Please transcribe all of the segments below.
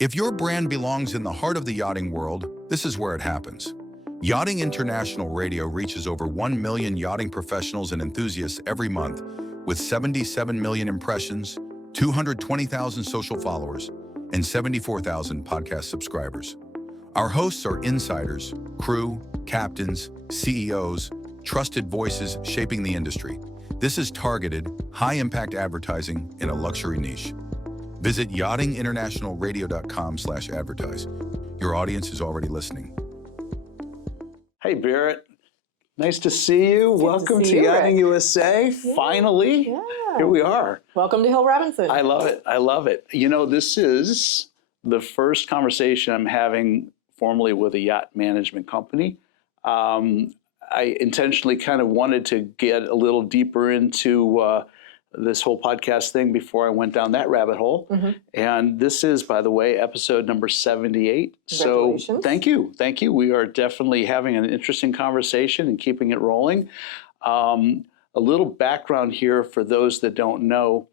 If your brand belongs in the heart of the yachting world, this is where it happens. Yachting International Radio reaches over 1 million yachting professionals and enthusiasts every month, with 77 million impressions, 220,000 social followers, and 74,000 podcast subscribers. Our hosts are insiders, crew, captains, CEOs, trusted voices shaping the industry. This is targeted, high-impact advertising in a luxury niche. Visit yachtinginternationalradio.com/advertise. Your audience is already listening. Hey, Barrett. Nice to see you. Welcome to you, Yachting Rick. USA. Yeah. Finally, here we are. Welcome to Hill Robinson. I love it. I love it. You know, this is the first conversation I'm having formally with a yacht management company. I intentionally kind of wanted to get a little deeper into this whole podcast thing before I went down that rabbit hole. Mm-hmm. And this is, by the way, episode number 78. So Congratulations. thank you. Thank you. We are definitely having an interesting conversation and keeping it rolling. A little background here for those that don't know.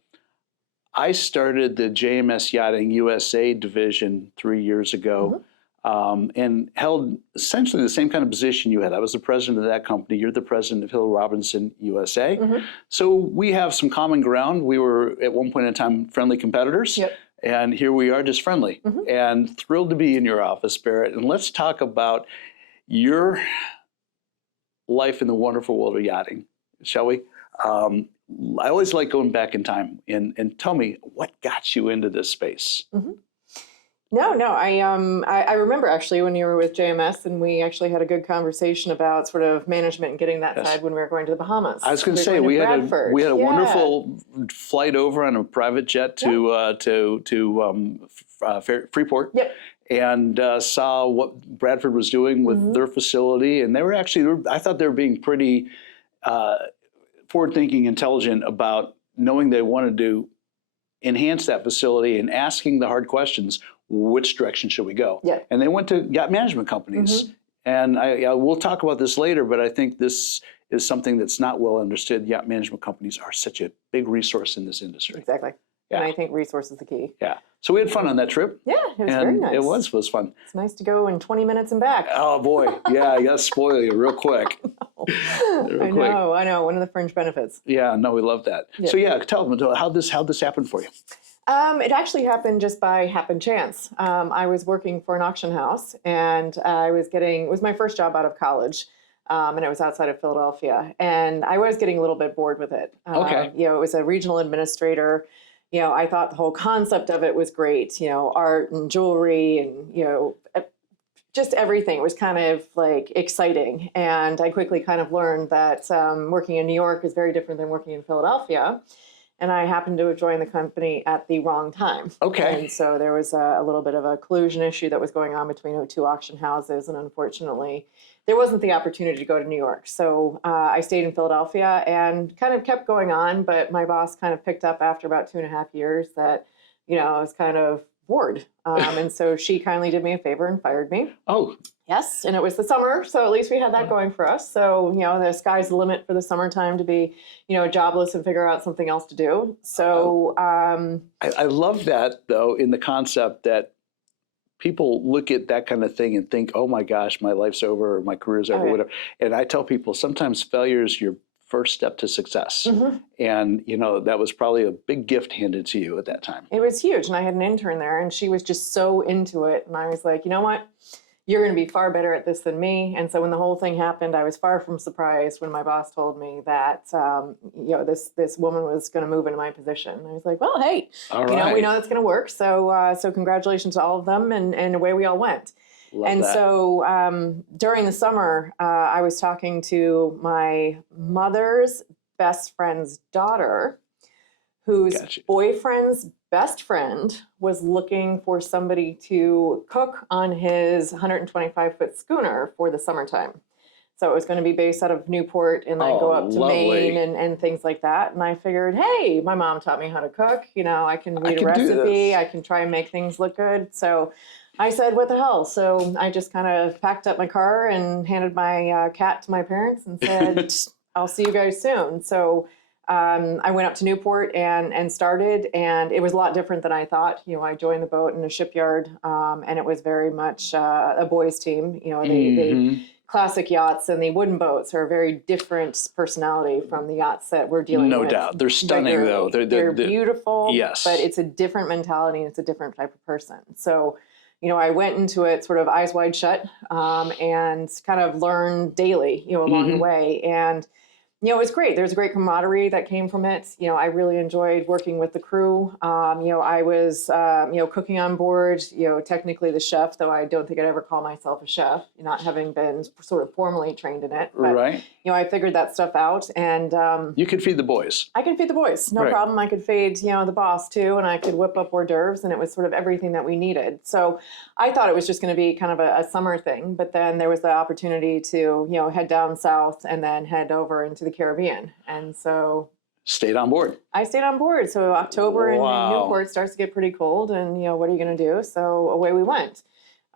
I started the JMS Yachting USA division 3 years ago. And held essentially the same kind of position you had. I was the president of that company. You're the president of Hill Robinson USA. So we have some common ground. We were at one point in time friendly competitors. Yep. And here we are just friendly. And thrilled to be in your office, Barrett. And let's talk about your life in the wonderful world of yachting, shall we? I always like going back in time and tell me what got you into this space. No. I remember actually when you were with JMS, and we actually had a good conversation about sort of management and getting that side when we were going to the Bahamas. I was going to say we had a wonderful flight over on a private jet to Freeport. Yep. And saw what Bradford was doing with their facility, and they were actually, I thought they were being pretty forward-thinking, intelligent about knowing they wanted to enhance that facility and asking the hard questions. Which direction should we go? Yeah. And they went to yacht management companies. And we'll talk about this later, but I think this is something that's not well understood. Yacht management companies are such a big resource in this industry. Exactly. Yeah. And I think resource is the key. Yeah. So we had fun on that trip. Yeah, it was very nice. It was fun. It's nice to go in 20 minutes and back. Oh boy. Yeah, I got to spoil you real quick. I know. One of the fringe benefits. Yeah, no, we love that. Yeah. So tell them how'd this happen for you? It actually happened just by happen chance. I was working for an auction house, and it was my first job out of college, and it was outside of Philadelphia, and I was getting a little bit bored with it. Okay. It was a regional administrator. I thought the whole concept of it was great. Art and jewelry and just everything. It was kind of like exciting, and I quickly kind of learned that working in New York is very different than working in Philadelphia. And I happened to have joined the company at the wrong time. Okay. And so there was a little bit of a collusion issue that was going on between two auction houses. And unfortunately, there wasn't the opportunity to go to New York. So I stayed in Philadelphia and kind of kept going on. But my boss kind of picked up after about 2.5 years that, I was kind of bored. And so she kindly did me a favor and fired me. Oh. Yes, and it was the summer, so at least we had that going for us. So, the sky's the limit for the summertime to be, jobless and figure out something else to do. So I love that, though, in the concept that people look at that kind of thing and think, oh my gosh, my life's over, or my career's over, whatever. And I tell people sometimes failure is your first step to success. And, that was probably a big gift handed to you at that time. It was huge. And I had an intern there, and she was just so into it. And I was like, you know what? You're going to be far better at this than me. And so when the whole thing happened, I was far from surprised when my boss told me that, this woman was going to move into my position. I was like, well, hey, all right. We know that's going to work. So congratulations to all of them. And away we all went. So during the summer, I was talking to my mother's best friend's daughter, whose boyfriend's best friend was looking for somebody to cook on his 125-foot schooner for the summertime. So it was going to be based out of Newport and then go up to Maine and things like that. And I figured, hey, my mom taught me how to cook. I can read a recipe. I can try and make things look good. So I said, what the hell? So I just kind of packed up my car and handed my cat to my parents and said, I'll see you guys soon. So I went up to Newport and started, and it was a lot different than I thought. I joined the boat in a shipyard, and it was very much a boys' team. They classic yachts and the wooden boats are a very different personality from the yachts that we're dealing with. No doubt. They're stunning, though. They're beautiful, yes. But it's a different mentality and it's a different type of person. So, I went into it sort of eyes wide shut, and kind of learned daily, along the way. And it was great. There's a great camaraderie that came from it. I really enjoyed working with the crew. I was, cooking on board, technically the chef, though I don't think I'd ever call myself a chef, not having been sort of formally trained in it. But, right. I figured that stuff out. And you could feed the boys. I could feed the boys. No problem. I could feed, the boss too. And I could whip up hors d'oeuvres. And it was sort of everything that we needed. So I thought it was just going to be kind of a summer thing. But then there was the opportunity to, head down south and then head over into the Caribbean. And so stayed on board. I stayed on board. So October in Wow. Newport starts to get pretty cold, and what are you going to do? So away we went.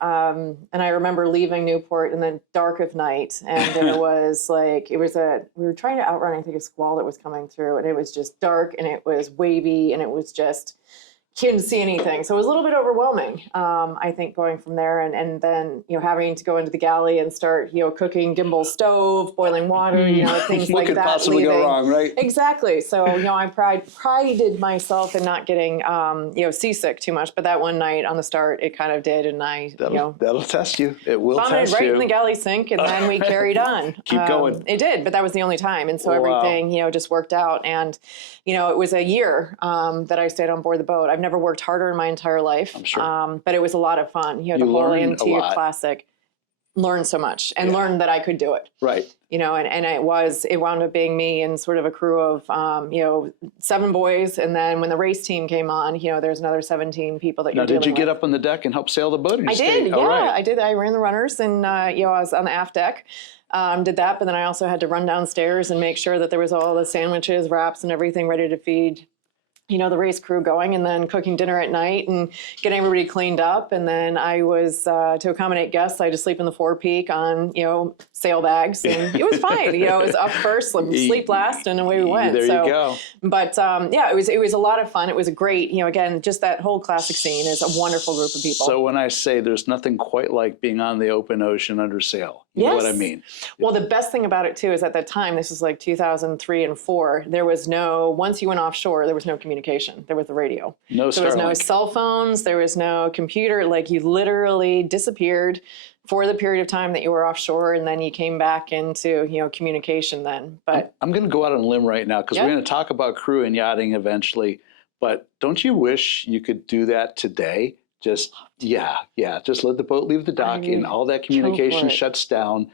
And I remember leaving Newport in the dark of night, and there was we were trying to outrun, I think, a squall that was coming through, and it was just dark, and it was wavy, and it was just, couldn't see anything. So it was a little bit overwhelming, I think, going from there. And then, having to go into the galley and start, cooking gimbal stove, boiling water, things what like could that. possibly go wrong, right? Exactly. So, I prided myself in not getting, seasick too much. But that one night on the start, it kind of did. And That'll test you. It will vomited test right you. in the galley sink, and then we carried on. Keep going. It did, but that was the only time. And so everything, just worked out. And, it was a year that I stayed on board the boat. I've never worked harder in my entire life. I'm sure. But it was a lot of fun. The whole Antigua Classic, learned so much and learned that I could do it. Right. And it wound up being me and sort of a crew of, 7 boys. And then when the race team came on, there's another 17 people that you're dealing with. Did you get up on the deck and help sail the boat? I did. Yeah, I did. I ran the runners, and, I was on the aft deck. Did that, but then I also had to run downstairs and make sure that there was all the sandwiches, wraps, and everything ready to feed the race crew going, and then cooking dinner at night and getting everybody cleaned up. And then I was, to accommodate guests, I had to sleep in the forepeak on, sail bags, and it was fine. It was up first, sleep last, and away we went. There you go. But it was a lot of fun. It was a great, again, just that whole classic scene is a wonderful group of people. So when I say there's nothing quite like being on the open ocean under sail, you know what I mean? Well, the best thing about it too is at that time, this was like 2003 and 4, there was once you went offshore, there was no communication. There was the radio. No Starlink. There was no cell phones. There was no computer. Like, you literally disappeared for the period of time that you were offshore, and then you came back into, communication then. But I'm going to go out on a limb right now, because we're going to talk about crew and yachting eventually. But don't you wish you could do that today? Just let the boat leave the dock, and all that communication shuts down.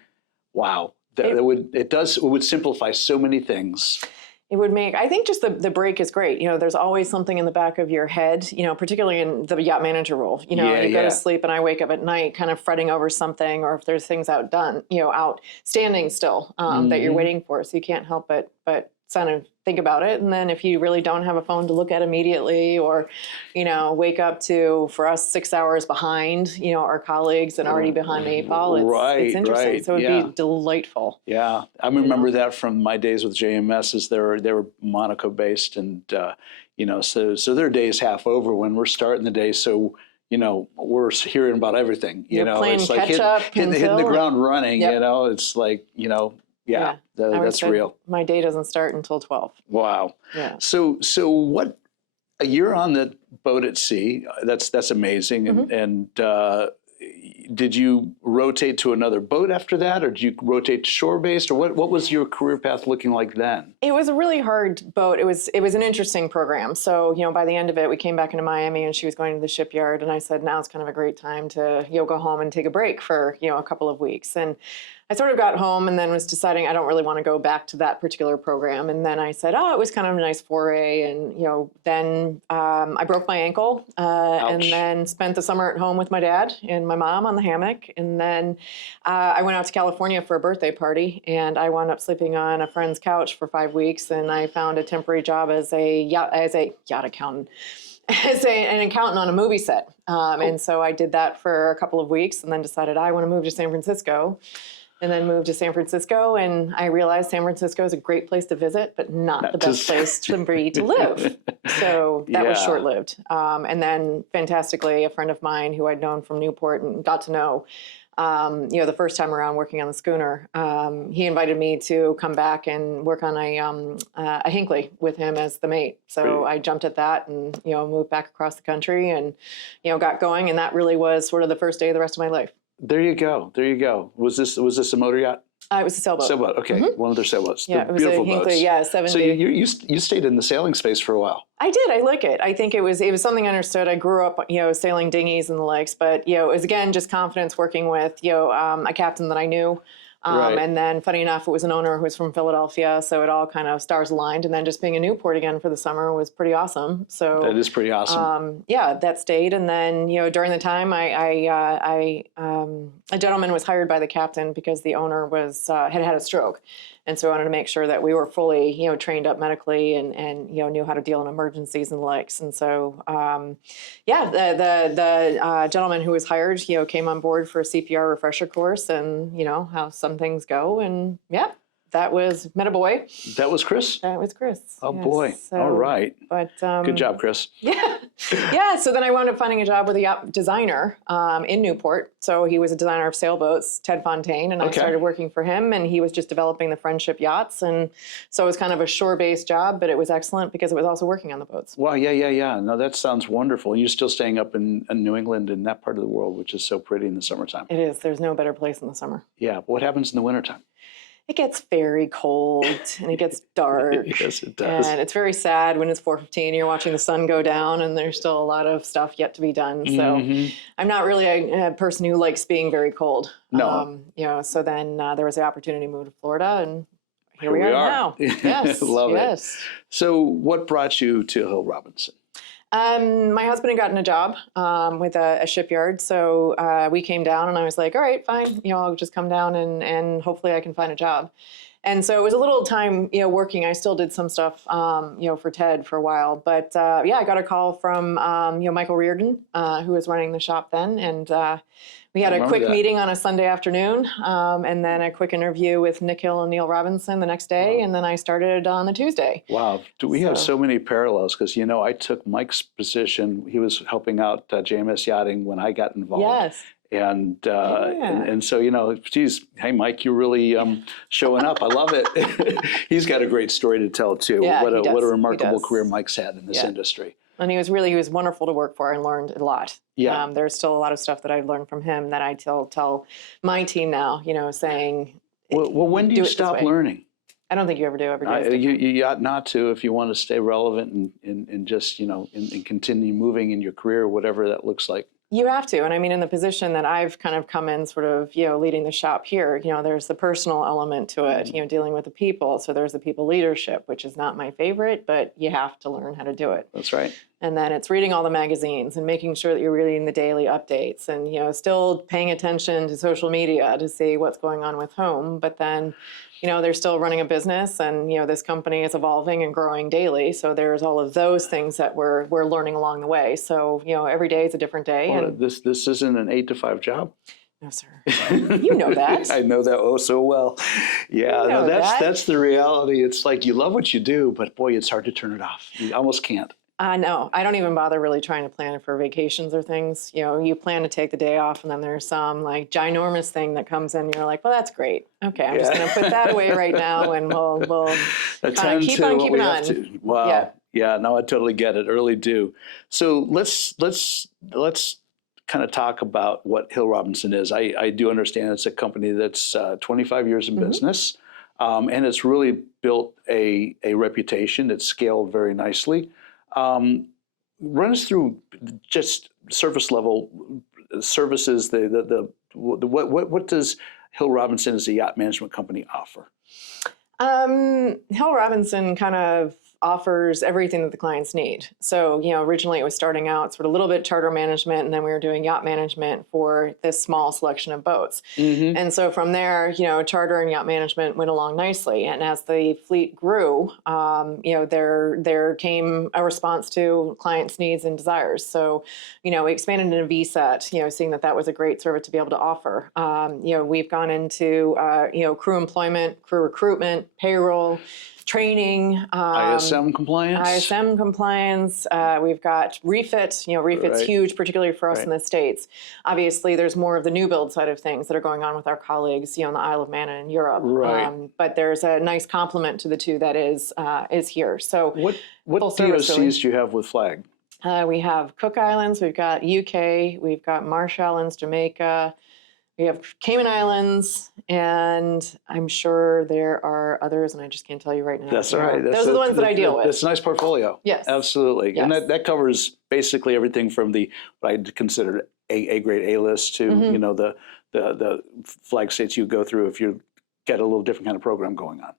Wow. It would simplify so many things. It would make, I think, just the break is great. There's always something in the back of your head, particularly in the yacht manager role. You go to sleep and I wake up at night kind of fretting over something, or if there's things outstanding still that you're waiting for. So you can't help but kind of think about it. And then if you really don't have a phone to look at immediately, or, wake up to, for us, 6 hours behind, our colleagues and already behind the 8 ball, it's interesting. Right. So it'd be delightful. Yeah. I remember that from my days with JMSs. They were Monaco based, and, so their day is half over when we're starting the day. So, we're hearing about everything, playing it's like hitting the ground running, it's like, that's real. My day doesn't start until 12. Wow. Yeah. So what, you're on the boat at sea. That's amazing. And did you rotate to another boat after that, or did you rotate to shore-based, or what was your career path looking like then? It was a really hard boat. It was an interesting program. So, by the end of it, we came back into Miami, and she was going to the shipyard, and I said, now's kind of a great time to, go home and take a break for, a couple of weeks. And I sort of got home and then was deciding I don't really want to go back to that particular program. And then I said, it was kind of a nice foray. And, then I broke my ankle and then spent the summer at home with my dad and my mom on the hammock. And then I went out to California for a birthday party, and I wound up sleeping on a friend's couch for 5 weeks. And I found a temporary job as a yacht accountant. As an accountant on a movie set. And so I did that for a couple of weeks, and then decided I want to move to San Francisco. and then moved to San Francisco. And I realized San Francisco is a great place to visit, but not the best place for me to live. So that was short-lived. And then fantastically, a friend of mine who I'd known from Newport and got to know, the first time around working on the schooner, he invited me to come back and work on a Hinckley with him as the mate. So I jumped at that and, moved back across the country and, got going. And that really was sort of the first day of the rest of my life. There you go. There you go. Was this a motor yacht? It was a sailboat. Sailboat. Okay, one of their sailboats. Yeah, They're it was beautiful a Hinckley. boats. Yeah, 70. So you stayed in the sailing space for a while. I did. I like it. I think it was something I understood. I grew up, sailing dinghies and the likes, but it was again just confidence working with a captain that I knew. And then, funny enough, it was an owner who was from Philadelphia, so it all kind of stars aligned. And then just being in Newport again for the summer was pretty awesome. So that is pretty awesome. That stayed. And then, during the time, a gentleman was hired by the captain because the owner was had a stroke. And so I wanted to make sure that we were fully, trained up medically and knew how to deal in emergencies and the likes. And so, the gentleman who was hired, came on board for a CPR refresher course and, how some things go. And that met a boy. That was Chris? That was Chris. Oh, yes. boy. So, all right. But good job, Chris. Yeah. Yeah. So then I wound up finding a job with a yacht designer in Newport. So he was a designer of sailboats, Ted Fontaine, and I started working for him, and he was just developing the Friendship yachts. And so it was kind of a shore-based job, but it was excellent because it was also working on the boats. Wow. Yeah. No, that sounds wonderful. You're still staying up in New England, in that part of the world, which is so pretty in the summertime. It is. There's no better place in the summer. Yeah. But what happens in the wintertime? It gets very cold and it gets dark. Yes, it does. And it's very sad when it's 4:15, you're watching the sun go down and there's still a lot of stuff yet to be done. So I'm not really a person who likes being very cold. No. So then there was the opportunity to move to Florida and here we are now. Yes. Love it. So what brought you to Hill Robinson? My husband had gotten a job with a shipyard, so we came down and I was like, all right, fine, I'll just come down and hopefully I can find a job. And so it was a little time, working. I still did some stuff, for Ted for a while. But I got a call from, Michael Reardon, who was running the shop then, and we had a quick meeting on a Sunday afternoon, and then a quick interview with Nick Hill and Neil Robinson the next day, and then I started on the Tuesday. Wow. We have so many parallels because, I took Mike's position. He was helping out JMS Yachting when I got involved. Yes. And so, geez, hey, Mike, you're really showing up. I love it. He's got a great story to tell, too. Yeah, what a remarkable career Mike's had in this industry. And he was wonderful to work for. I learned a lot. Yeah. There's still a lot of stuff that I learned from him that I tell my team now, saying. Well, when do you stop learning? I don't think you ever do. Every day. You ought not to if you want to stay relevant and just, and continue moving in your career, whatever that looks like. You have to. And I mean, in the position that I've kind of come in sort of, leading the shop here, there's the personal element to it, dealing with the people. So there's the people leadership, which is not my favorite, but you have to learn how to do it. That's right. And then it's reading all the magazines and making sure that you're reading the daily updates and, still paying attention to social media to see what's going on with home. But then, they're still running a business and, this company is evolving and growing daily. So there's all of those things that we're learning along the way. So, every day is a different day. Well, and this isn't an 8-to-5 job. No, sir. You know that. I know that so well. Yeah, that's the reality. It's like you love what you do, but boy, it's hard to turn it off. You almost can't. No, I don't even bother really trying to plan for vacations or things. You plan to take the day off and then there's some like ginormous thing that comes in and you're like, well, that's great. Okay, I'm just going to put that away right now and we'll kind of keep on keeping on. Wow. Yeah, no, I totally get it. I really do. So let's kind of talk about what Hill Robinson is. I do understand it's a company that's 25 years in business, and it's really built a reputation. It's scaled very nicely. Run us through just service level services. What does Hill Robinson as a yacht management company offer? Hill Robinson kind of offers everything that the clients need. So, originally it was starting out sort of a little bit charter management, and then we were doing yacht management for this small selection of boats. And so from there, charter and yacht management went along nicely. And as the fleet grew, there came a response to clients' needs and desires. So, we expanded into VSET, seeing that was a great service to be able to offer. We've gone into, crew employment, crew recruitment, payroll, training, ISM compliance. We've got refit. Refit's huge, particularly for us in the States. Obviously, there's more of the new build side of things that are going on with our colleagues, on the Isle of Man and in Europe. But there's a nice complement to the two that is here. So what DOCs do you have with flag? We have Cook Islands, we've got UK, we've got Marsh Islands, Jamaica, we have Cayman Islands, and I'm sure there are others, and I just can't tell you right now. That's all right. Those are the ones that I deal with. That's a nice portfolio. Yes. Absolutely. Yes. And that covers basically everything from what I'd consider a grade A list to, the flag states you go through if you get a little different kind of program going on.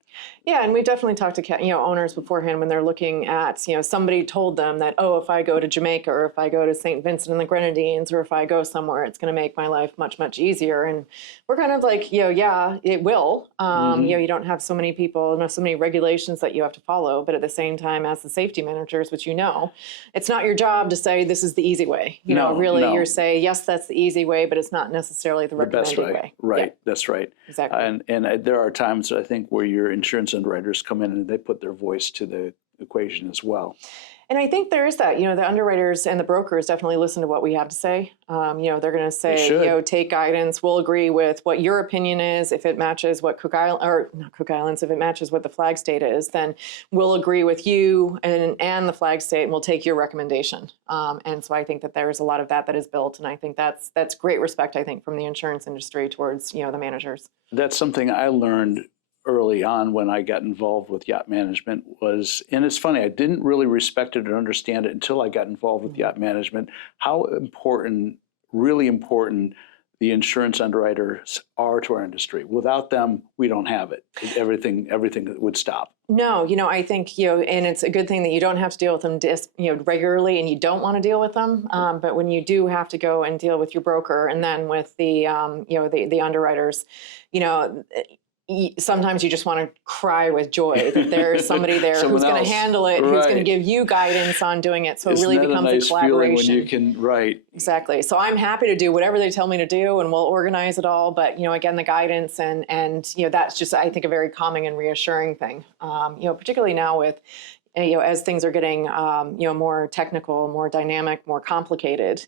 Yeah, and we definitely talked to owners beforehand when they're looking at, somebody told them that, if I go to Jamaica or if I go to St. Vincent and the Grenadines or if I go somewhere, it's going to make my life much, much easier. And we're kind of like, yeah, it will. You don't have so many people, so many regulations that you have to follow. But at the same time, as the safety managers, which it's not your job to say this is the easy way. You're saying, yes, that's the easy way, but it's not necessarily the recommended way. Right, yeah. That's right. Exactly. And there are times, I think, where your insurance underwriters come in and they put their voice to the equation as well. And I think there is that, the underwriters and the brokers definitely listen to what we have to say. They're going to say, take guidance. We'll agree with what your opinion is. If it matches what if it matches what the flag state is, then we'll agree with you and the flag state, and we'll take your recommendation. And so I think that there's a lot of that is built. And I think that's great respect, I think, from the insurance industry towards, the managers. That's something I learned early on when I got involved with yacht management and it's funny, I didn't really respect it or understand it until I got involved with yacht management, how really important the insurance underwriters are to our industry. Without them, we don't have it. Everything would stop. No, I think, and it's a good thing that you don't have to deal with them, regularly, and you don't want to deal with them. But when you do have to go and deal with your broker and then with the underwriters, sometimes you just want to cry with joy that there's somebody there who's going to handle it, who's going to give you guidance on doing it. So it really becomes a collaboration. When you can, right. Exactly. So I'm happy to do whatever they tell me to do, and we'll organize it all. But, again, the guidance and that's just, I think, a very calming and reassuring thing, particularly now with, as things are getting, more technical, more dynamic, more complicated.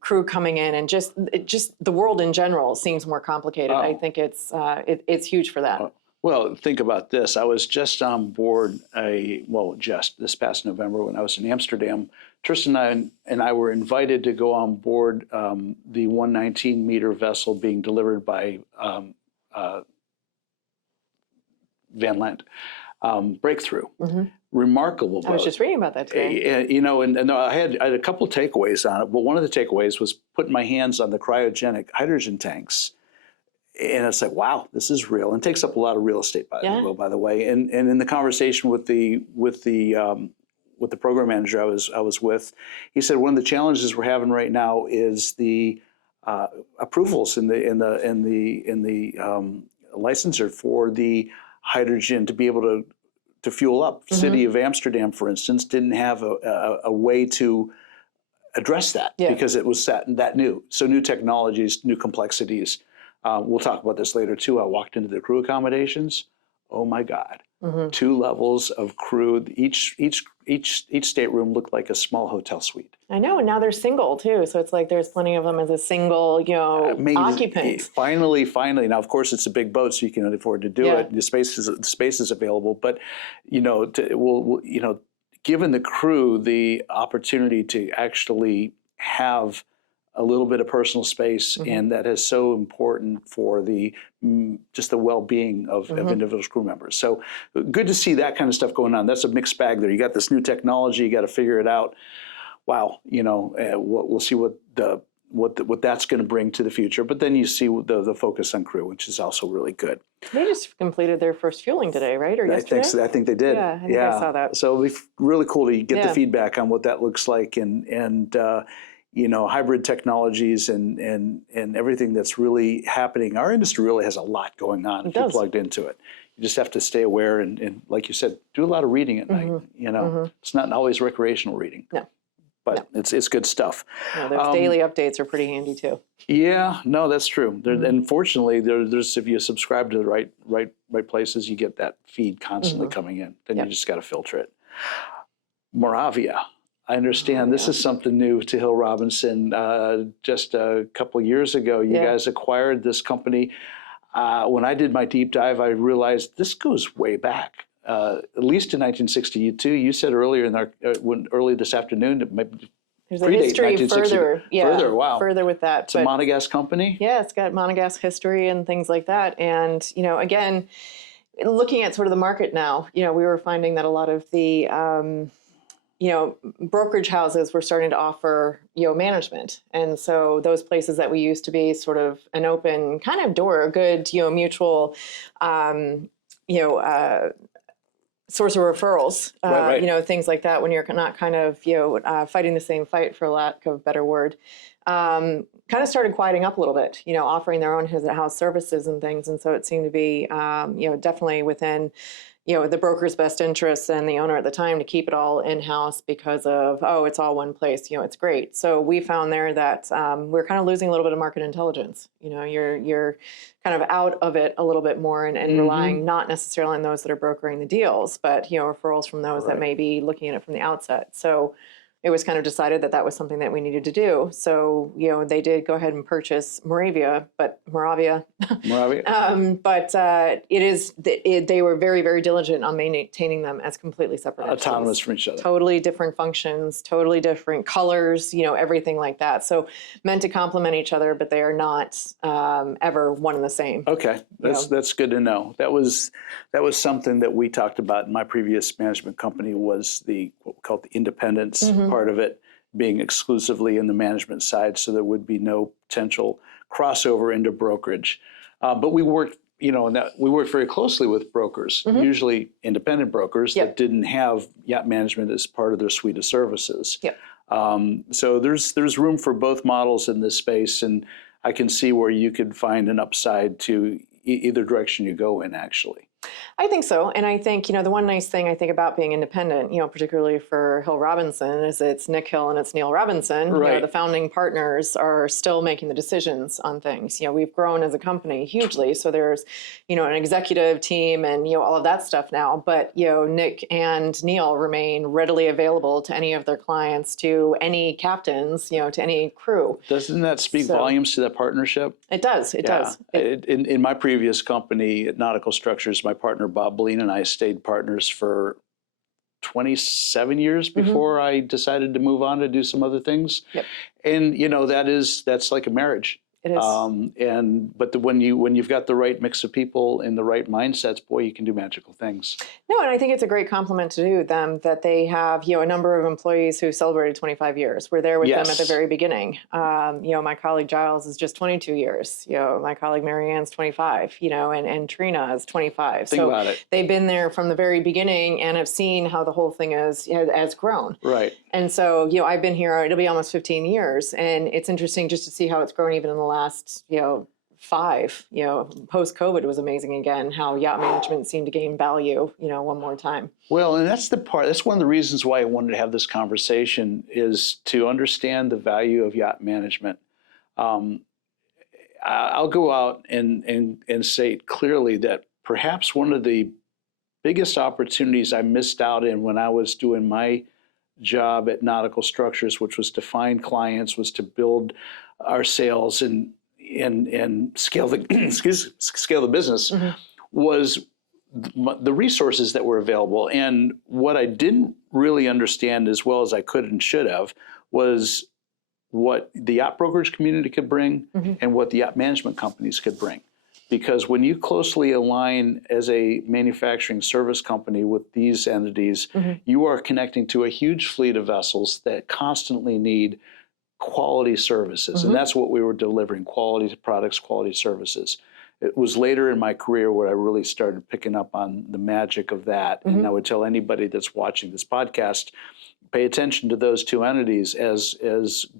Crew coming in and just the world in general seems more complicated. I think it's huge for that. Well, think about this. I was just on board just this past November when I was in Amsterdam. Tristan and I were invited to go on board the 119-meter vessel being delivered by Van Lent, Breakthrough. Remarkable boat. I was just reading about that today. And I had a couple of takeaways on it, but one of the takeaways was putting my hands on the cryogenic hydrogen tanks. And it's like, wow, this is real. And it takes up a lot of real estate, by the way. And in the conversation with the program manager I was with, he said one of the challenges we're having right now is the approvals in the licensure for the hydrogen to be able to fuel up. City of Amsterdam, for instance, didn't have a way to address that because it was that new. So new technologies, new complexities. We'll talk about this later too. I walked into the crew accommodations. Oh my God. 2 levels of crew. Each stateroom looked like a small hotel suite. I know, and now they're single too. So it's like there's plenty of them as a single, occupant. Finally. Now, of course, it's a big boat, so you can afford to do it. The space is available, but given the crew the opportunity to actually have a little bit of personal space, and that is so important for just the well-being of individual crew members. So good to see that kind of stuff going on. That's a mixed bag there. You got this new technology, you got to figure it out. Wow, we'll see what the what that's going to bring to the future. But then you see the focus on crew, which is also really good. They just completed their first fueling today, right? Or yesterday? I think they did. Yeah, I think I saw that. So it'll be really cool to get the feedback on what that looks like, and hybrid technologies and everything that's really happening. Our industry really has a lot going on if you're plugged into it. You just have to stay aware and like you said, do a lot of reading at night. It's not always recreational reading. No. But it's good stuff. No, those daily updates are pretty handy too. Yeah, no, that's true. And fortunately, there's if you subscribe to the right places, you get that feed constantly coming in. Then you just got to filter it. Moravia. I understand this is something new to Hill Robinson. Just a couple of years ago, you guys acquired this company. When I did my deep dive, I realized this goes way back. At least in 1962. You said earlier early this afternoon, it might there's a history further. Wow. Further with that. It's a monogas company? Yeah, it's got monogas history and things like that. And, again, looking at sort of the market now, we were finding that a lot of the, brokerage houses were starting to offer, management. And so those places that we used to be sort of an open kind of door, a good, mutual, source of referrals, things like that when you're not kind of, fighting the same fight, for lack of a better word, kind of started quieting up a little bit, offering their own house services and things. And so it seemed to be, definitely within, the broker's best interests and the owner at the time to keep it all in-house because of, it's all one place, it's great. So we found there that we're kind of losing a little bit of market intelligence. You're kind of out of it a little bit more and relying not necessarily on those that are brokering the deals, but, referrals from those that may be looking at it from the outset. So it was kind of decided that that was something that we needed to do. So, they did go ahead and purchase Moravia. But they were very, very diligent on maintaining them as completely separate entities. Autonomous from each other. Totally different functions, totally different colors, everything like that. So meant to complement each other, but they are not ever one and the same. Okay, that's good to know. That was something that we talked about in my previous management company, was what we call the independence part of it being exclusively in the management side, so there would be no potential crossover into brokerage. But we worked, we worked very closely with brokers, usually independent brokers that didn't have yacht management as part of their suite of services. So there's room for both models in this space, and I can see where you could find an upside to either direction you go in, actually. I think so. And I think, the one nice thing I think about being independent, particularly for Hill Robinson, is it's Nick Hill and it's Neil Robinson. Right. The founding partners are still making the decisions on things. We've grown as a company hugely. So there's, an executive team and, all of that stuff now. But, Nick and Neil remain readily available to any of their clients, to any captains, to any crew. Doesn't that speak volumes to that partnership? It does. It does. In my previous company at Nautical Structures, my partner Bob Beline and I stayed partners for 27 years before I decided to move on to do some other things. Yep. And that's like a marriage. It is. But when you've got the right mix of people and the right mindsets, boy, you can do magical things. No, and I think it's a great compliment to them that they have, a number of employees who celebrated 25 years. We're there with them at the very beginning. My colleague Giles is just 22 years. My colleague Marianne's 25, and Trina is 25. Think about it. They've been there from the very beginning and have seen how the whole thing has grown. Right. And so, I've been here, it'll be almost 15 years. And it's interesting just to see how it's grown even in the last, 5, post-COVID was amazing again, how yacht management seemed to gain value, one more time. Well, and that's one of the reasons why I wanted to have this conversation, is to understand the value of yacht management. I'll go out and say clearly that perhaps one of the biggest opportunities I missed out in when I was doing my job at Nautical Structures, which was to find clients, was to build our sales and scale the scale the business, was the resources that were available. And what I didn't really understand as well as I could and should have was what the yacht brokerage community could bring and what the yacht management companies could bring. Because when you closely align as a manufacturing service company with these entities, you are connecting to a huge fleet of vessels that constantly need quality services. And that's what we were delivering, quality products, quality services. It was later in my career where I really started picking up on the magic of that. And I would tell anybody that's watching this podcast, pay attention to those two entities as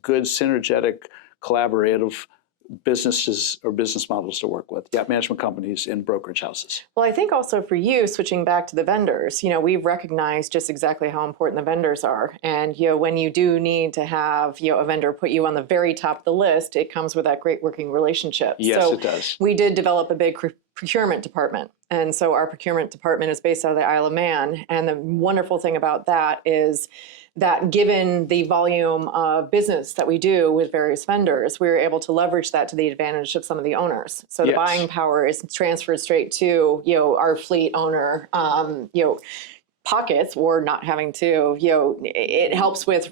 good synergetic collaborative businesses or business models to work with, yacht management companies and brokerage houses. Well, I think also for you, switching back to the vendors, we've recognized just exactly how important the vendors are. And, when you do need to have, a vendor put you on the very top of the list, it comes with that great working relationship. Yes, so it does. We did develop a big procurement department. And so our procurement department is based out of the Isle of Man. And the wonderful thing about that is that given the volume of business that we do with various vendors, we were able to leverage that to the advantage of some of the owners. So the buying power is transferred straight to, our fleet owner, pockets, or not having to, it helps with,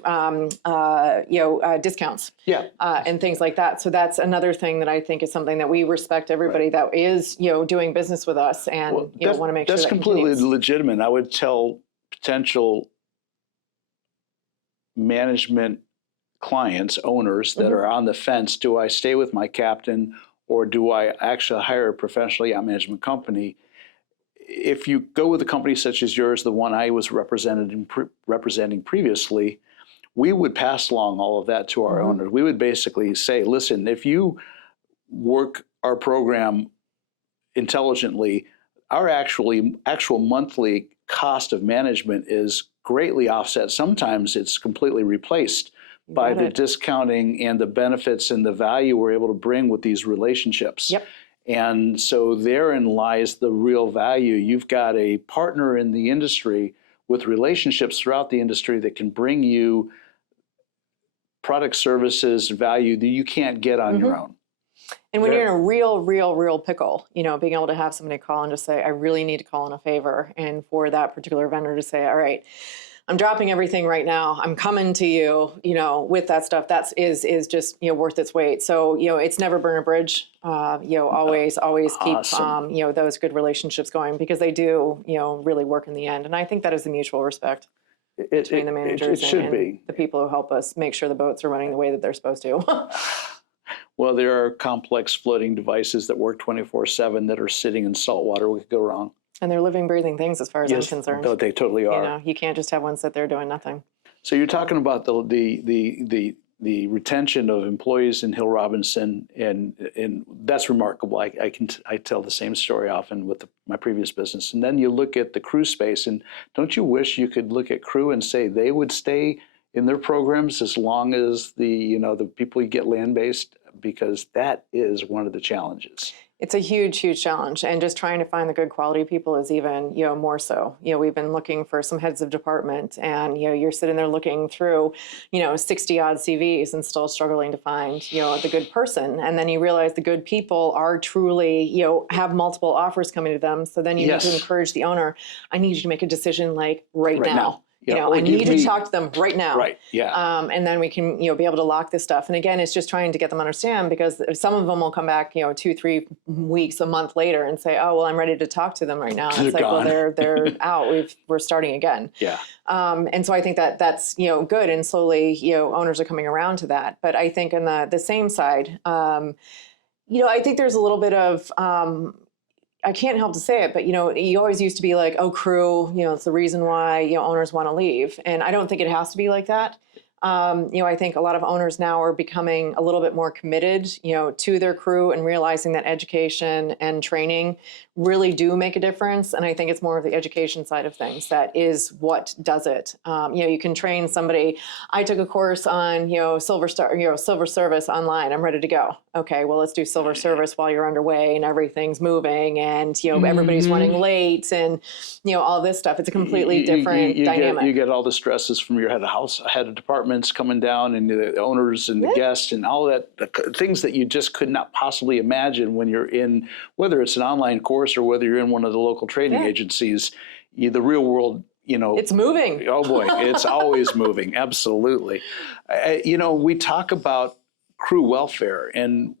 discounts and things like that. So that's another thing that I think is something that we respect everybody that is, doing business with us, and want to make sure that's that completely continues. legitimate. I would tell potential management clients, owners that are on the fence, do I stay with my captain or do I actually hire a professional yacht management company? If you go with a company such as yours, the one I was representing previously, we would pass along all of that to our owners. We would basically say, listen, if you work our program intelligently, our actual monthly cost of management is greatly offset. Sometimes it's completely replaced by the discounting and the benefits and the value we're able to bring with these relationships. And so therein lies the real value. You've got a partner in the industry with relationships throughout the industry that can bring you product, services, value that you can't get on your own. And when you're in a real pickle, being able to have somebody call and just say, I really need to call in a favor. And for that particular vendor to say, all right, I'm dropping everything right now. I'm coming to you, with that stuff. That is just, worth its weight. So, it's never burn a bridge. Always keep, those good relationships going, because they do, really work in the end. And I think that is a mutual respect between the managers and the people who help us make sure the boats are running the way that they're supposed to. Well, there are complex floating devices that work 24/7 that are sitting in salt water. What could go wrong? And they're living, breathing things as far as I'm concerned. No, they totally are. You can't just have one sit there doing nothing. So you're talking about the retention of employees in Hill Robinson, and that's remarkable. I tell the same story often with my previous business. And then you look at the crew space, and don't you wish you could look at crew and say they would stay in their programs as long as the people you get land-based, because that is one of the challenges. It's a huge challenge, and just trying to find the good quality people is even, more so. We've been looking for some heads of department, and, you're sitting there looking through, 60 odd CVs and still struggling to find, the good person. And then you realize the good people are truly, have multiple offers coming to them. So then you need to encourage the owner, I need you to make a decision like right now. I need to talk to them right now. Right, yeah. And then we can, be able to lock this stuff. And again, it's just trying to get them to understand, because some of them will come back, 2-3 weeks, a month later and say, oh, well, I'm ready to talk to them right now. And it's like, gone. well, they're out. We're starting again. Yeah. And so I think that's, good. And slowly, owners are coming around to that. But I think on the same side, I think there's a little bit of, I can't help to say it, but, you always used to be like, oh, crew, it's the reason why, owners want to leave. And I don't think it has to be like that. I think a lot of owners now are becoming a little bit more committed, to their crew, and realizing that education and training really do make a difference. And I think it's more of the education side of things that is what does it. You can train somebody. I took a course on, silver service online. I'm ready to go. Okay, well, let's do silver service while you're underway and everything's moving, and, everybody's running late, and, all this stuff. It's a completely different dynamic. You get all the stresses from your head of departments coming down, and the owners and the guests and all that, things that you just could not possibly imagine when you're in, whether it's an online course or whether you're in one of the local training agencies. The real world, it's moving. Oh boy, it's always moving. Absolutely. We talk about crew welfare, and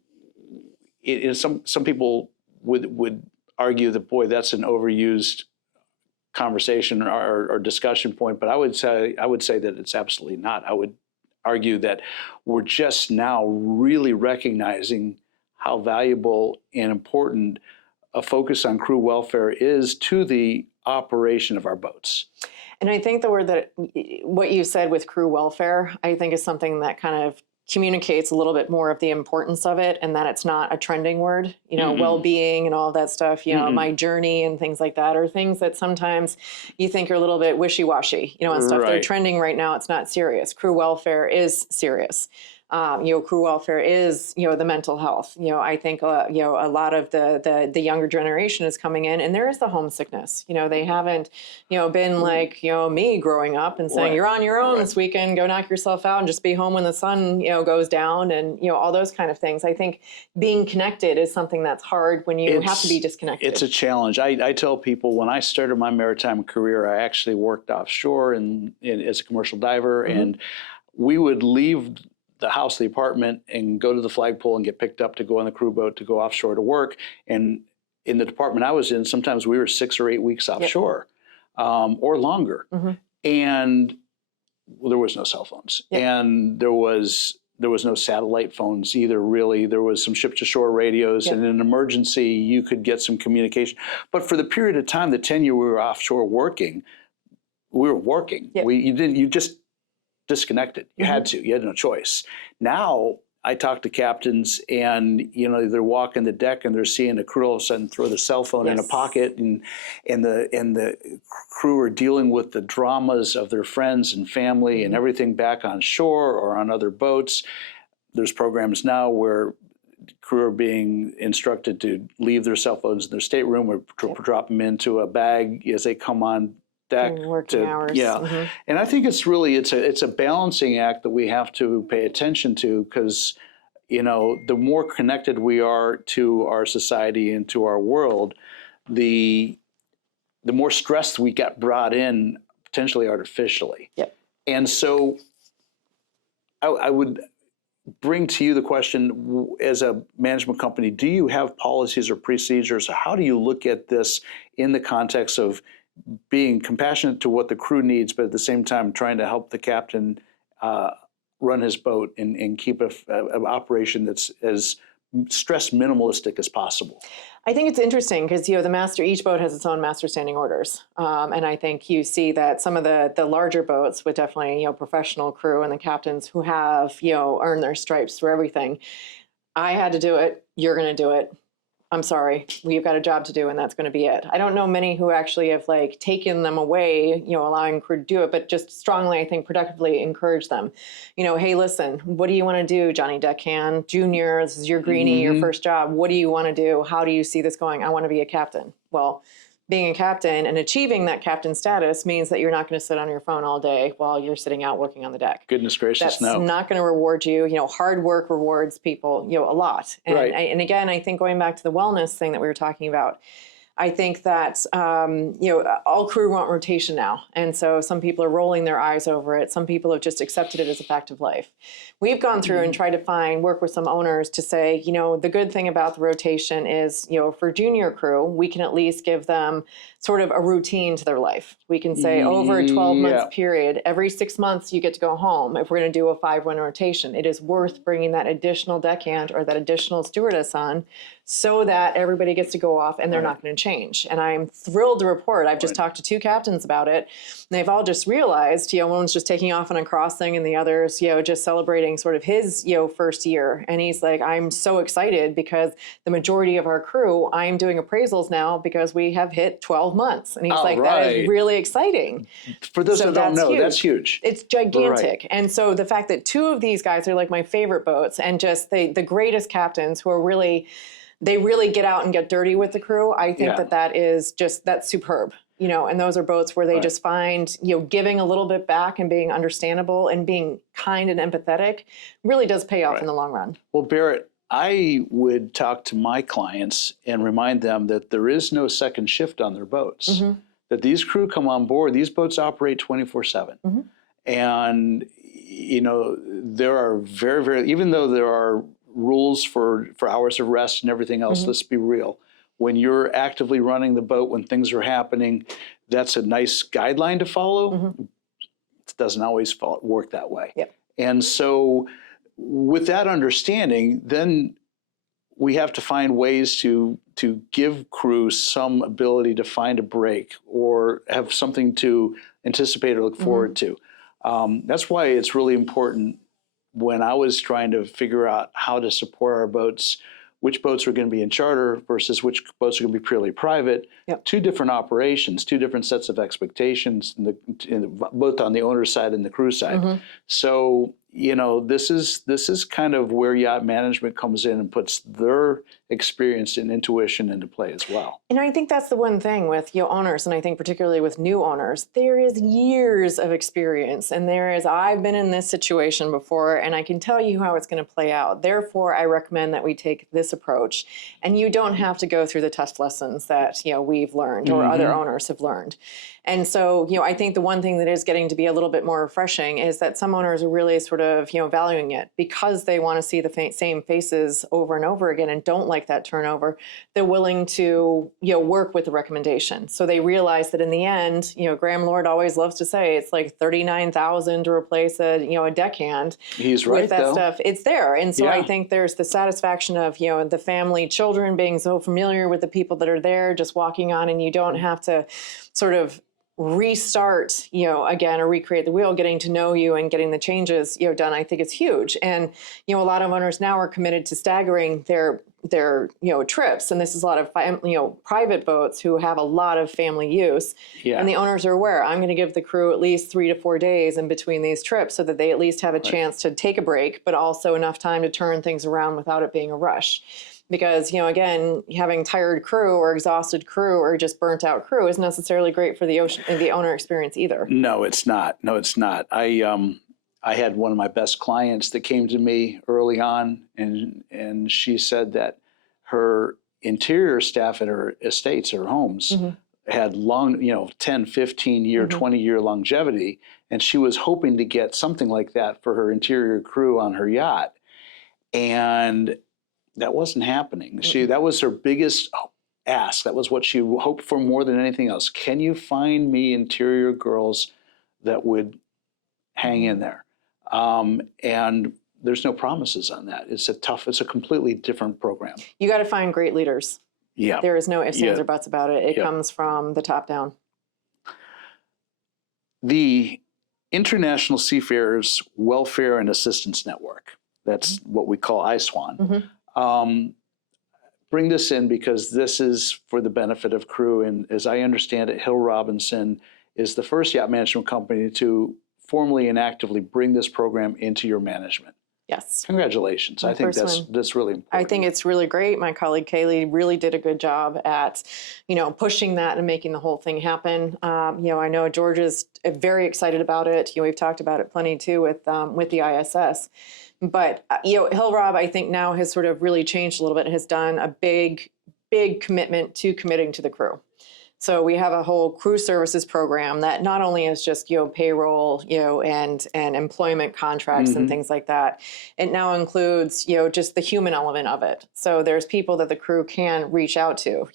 some people would argue that, boy, that's an overused conversation or discussion point. But I would say that it's absolutely not. argue that we're just now really recognizing how valuable and important a focus on crew welfare is to the operation of our boats. And I think the word that what you said with crew welfare, I think is something that kind of communicates a little bit more of the importance of it, and that it's not a trending word, you know, well-being and all of that stuff, you know, my journey and things like that, or things that sometimes you think are a little bit wishy-washy, you know, and stuff. They're trending right now. It's not serious. Crew welfare is serious. You know, crew welfare is, you know, the mental health. You know, I think, you know, a lot of the younger generation is coming in, and there is the homesickness. You know, they haven't, you know, been like, you know, me growing up and saying, you're on your own this weekend, go knock yourself out and just be home when the sun, you know, goes down, and, you know, all those kind of things. I think being connected is something that's hard when you have to be disconnected. It's a challenge. I tell people, when I started my maritime career, I actually worked offshore as a commercial diver, and we would leave the house, the apartment, and go to the flagpole and get picked up to go on the crew boat to go offshore to work. And in the department I was in, sometimes we were 6 or 8 weeks offshore, or longer. And there was no cell phones, and there was no satellite phones either, really. There was some ship-to-shore radios, and in an emergency, you could get some communication. But for the period of time, the 10 year we were offshore working, we were working. You just disconnected. You had to. You had no choice. Now I talk to captains, and you know, they're walking the deck and they're seeing a crew all of a sudden throw the cell phone in a pocket, and the crew are dealing with the dramas of their friends and family and everything back on shore or on other boats. There's programs now where crew are being instructed to leave their cell phones in their stateroom, or drop them into a bag as they come on deck. Working hours. And I think it's really, it's a balancing act that we have to pay attention to, because, you know, the more connected we are to our society and to our world, the more stress we get brought in, potentially artificially. And so I would bring to you the question, as a management company, do you have policies or procedures? How do you look at this in the context of being compassionate to what the crew needs, but at the same time trying to help the captain run his boat and keep an operation that's as stress minimalistic as possible? I think it's interesting because, you know, each boat has its own master standing orders. And I think you see that some of the larger boats with definitely, you know, professional crew and the captains who have, you know, earned their stripes through everything. I had to do it. You're going to do it. I'm sorry, we've got a job to do, and that's going to be it. I don't know many who actually have like taken them away, you know, allowing crew to do it, but just strongly, I think, productively encourage them. You know, hey, listen, what do you want to do, Johnny Deckhand, Junior? This is your greenie, your first job. What do you want to do? How do you see this going? I want to be a captain. Well, being a captain and achieving that captain status means that you're not going to sit on your phone all day while you're sitting out working on the deck. Goodness gracious, That's not going to reward you. You know, hard work rewards people, you know, a lot. And, and again, I think going back to the wellness thing that we were talking about, I think that, you know, all crew want rotation now. And so some people are rolling their eyes over it. Some people have just accepted it as a fact of life. We've gone through and tried to work with some owners to say, you know, the good thing about the rotation is, you know, for junior crew, we can at least give them sort of a routine to their life. We can say over a 12-month period, every 6 months you get to go home. If we're going to do a 5-1 rotation, it is worth bringing that additional deckhand or that additional stewardess on so that everybody gets to go off and they're not going to change. And I'm thrilled to report, I've just talked to 2 captains about it. And they've all just realized, you know, one's just taking off on a crossing and the other's, you know, just celebrating sort of his, you know, first year. And he's like, I'm so excited because the majority of our crew, I'm doing appraisals now because we have hit 12 months. And he's like, that is really exciting. For those that don't know, that's huge. It's gigantic. And so the fact that 2 of these guys are like my favorite boats and just the greatest captains who are really, they really get out and get dirty with the crew. I think that is just, that's superb. You know, and those are boats where they just find, you know, giving a little bit back and being understandable and being kind and empathetic really does pay off in the long run. Well, Barrett, I would talk to my clients and remind them that there is no second shift on their boats. That these crew come on board, these boats operate 24/7. And, you know, there are very, very, even though there are rules for hours of rest and everything else, let's be real. When you're actively running the boat, when things are happening, that's a nice guideline to follow. It doesn't always work that way. And so with that understanding, then we have to find ways to give crew some ability to find a break or have something to anticipate or look forward to. That's why it's really important when I was trying to figure out how to support our boats, which boats were going to be in charter versus which boats are going to be purely private. Yep. Two different operations, two different sets of expectations, both on the owner's side and the crew side. So, you know, this is kind of where yacht management comes in and puts their experience and intuition into play as well. And I think that's the one thing with owners, and I think particularly with new owners, there is years of experience, and I've been in this situation before, and I can tell you how it's going to play out. Therefore, I recommend that we take this approach, and you don't have to go through the tough lessons that we've learned or other owners have learned. And so, I think the one thing that is getting to be a little bit more refreshing is that some owners are really sort of, valuing it because they want to see the same faces over and over again and don't like that turnover. They're willing to, work with the recommendation. So they realize that in the end, Graham Lord always loves to say it's like $39,000 to replace a deckhand. He's right, with that though. Stuff. It's there. And so Yeah. I think there's the satisfaction of, the family, children being so familiar with the people that are there, just walking on, and you don't have to sort of restart, again, or recreate the wheel, getting to know you and getting the changes, done. I think it's huge. And, a lot of owners now are committed to staggering their trips. And this is a lot of, private boats who have a lot of family use. Yeah. And the owners are aware, I'm going to give the crew at least 3 to 4 days in between these trips so that they at least have a chance to take a break, but also enough time to turn things around without it being a rush. Because, again, having tired crew or exhausted crew or just burnt out crew isn't necessarily great for the owner experience either. No, it's not. No, it's not. I had one of my best clients that came to me early on, and she said that her interior staff at her estates, her homes, had long, 10, 15-year, 20-year longevity, and she was hoping to get something like that for her interior crew on her yacht. And that wasn't happening. That was her biggest ask. That was what she hoped for more than anything else. Can you find me interior girls that would hang in there? And there's no promises on that. It's a completely different program. You got to find great leaders. Yeah. There is no ifs, ands, or buts about it. It comes from the top down. The International Seafarers Welfare and Assistance Network, that's what we call ICEWAN. Bring this in because this is for the benefit of crew. And as I understand it, Hill Robinson is the first yacht management company to formally and actively bring this program into your management. Yes. Congratulations. I think that's really important. I think it's really great. My colleague Kaylee really did a good job at, pushing that and making the whole thing happen. I know George is very excited about it. We've talked about it plenty too with the ISS. But, Hill Rob, I think now has sort of really changed a little bit, has done a big commitment to committing to the crew. So we have a whole crew services program that not only is just, payroll, and employment contracts and things like that. It now includes, just the human element of it. So there's people that the crew can reach out to.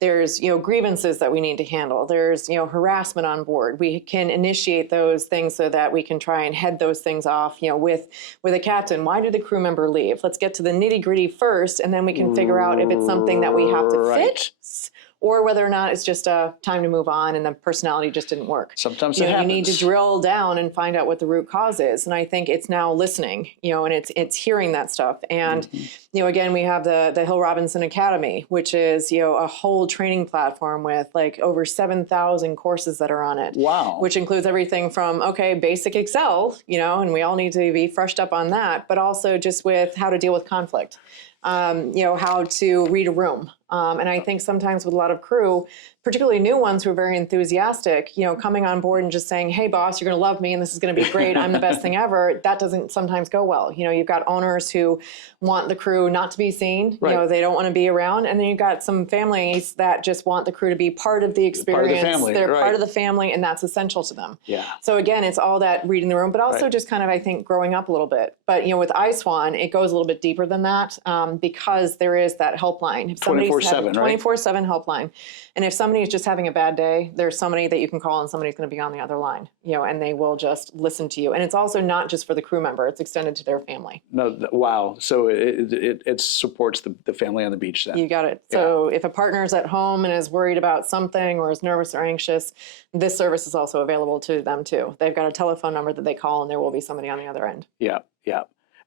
There's grievances that we need to handle. There's, harassment on board. We can initiate those things so that we can try and head those things off, with a captain. Why did the crew member leave? Let's get to the nitty gritty first, and then we can figure out if it's something that we have to fix, or whether or not it's just a time to move on and the personality just didn't work. Sometimes you need to drill down and find out what the root cause is. And I think it's now listening, and it's hearing that stuff. And, again, we have the Hill Robinson Academy, which is, a whole training platform with like over 7,000 courses that are on it. Wow. Which includes everything from, basic Excel, and we all need to be freshed up on that, but also just with how to deal with conflict. How to read a room. And I think sometimes with a lot of crew, particularly new ones who are very enthusiastic, coming on board and just saying, hey, boss, you're going to love me and this is going to be great. I'm the best thing ever. That doesn't sometimes go well. You've got owners who want the crew not to be seen. Right. They don't want to be around. And then you've got some families that just want the crew to be part of the experience. Part of the family, They're right. part of the family, and that's essential to them. Yeah. So again, it's all that reading the room, but also just kind of, I think, growing up a little bit. But, with ICEWAN, it goes a little bit deeper than that because there is that helpline. 24/7, right? 24/7 helpline. And if somebody somebody is just having a bad day, there's somebody that you can call and somebody's going to be on the other line, and they will just listen to you. And it's also not just for the crew member, it's extended to their family. No, wow. So it supports the family on the beach then. You got it. So if a partner's at home and is worried about something or is nervous or anxious, this service is also available to them too. They've got a telephone number that they call and there will be somebody on the other end. Yeah.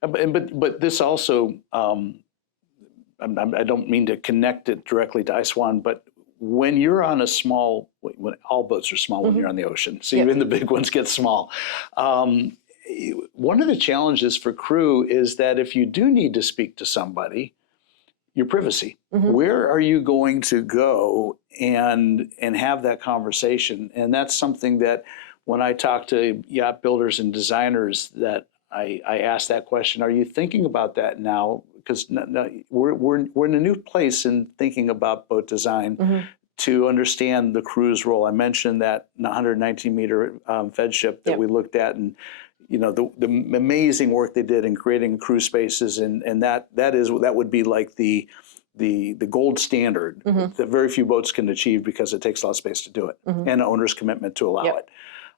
But this also, I don't mean to connect it directly to ICEWAN, but when you're on when all boats are small when you're on the ocean, so even the big ones get small. One of the challenges for crew is that if you do need to speak to somebody, your privacy. Where are you going to go and have that conversation? And that's something that when I talk to yacht builders and designers, that I ask that question: are you thinking about that now? Because we're in a new place in thinking about boat design to understand the crew's role. I mentioned that 119-meter Fed ship that we looked at, and the amazing work they did in creating crew spaces, and that would be like the gold standard that very few boats can achieve because it takes a lot of space to do it and an owner's commitment to allow it.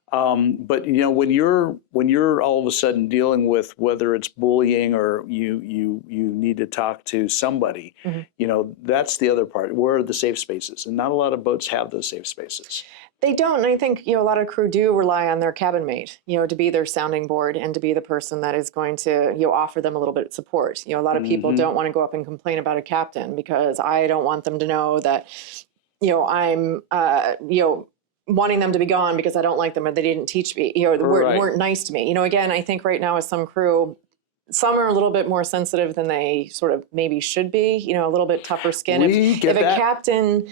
But when you're all of a sudden dealing with whether it's bullying or you need to talk to somebody, that's the other part. Where are the safe spaces? And not a lot of boats have those safe spaces. They don't. And I think, a lot of crew do rely on their cabin mate, to be their sounding board and to be the person that is going to, offer them a little bit of support. A lot of people don't want to go up and complain about a captain because I don't want them to know that, I'm, wanting them to be gone because I don't like them or they didn't teach me, weren't nice to me. Again, I think right now with some crew, some are a little bit more sensitive than they sort of maybe should be, a little bit tougher skin. If a captain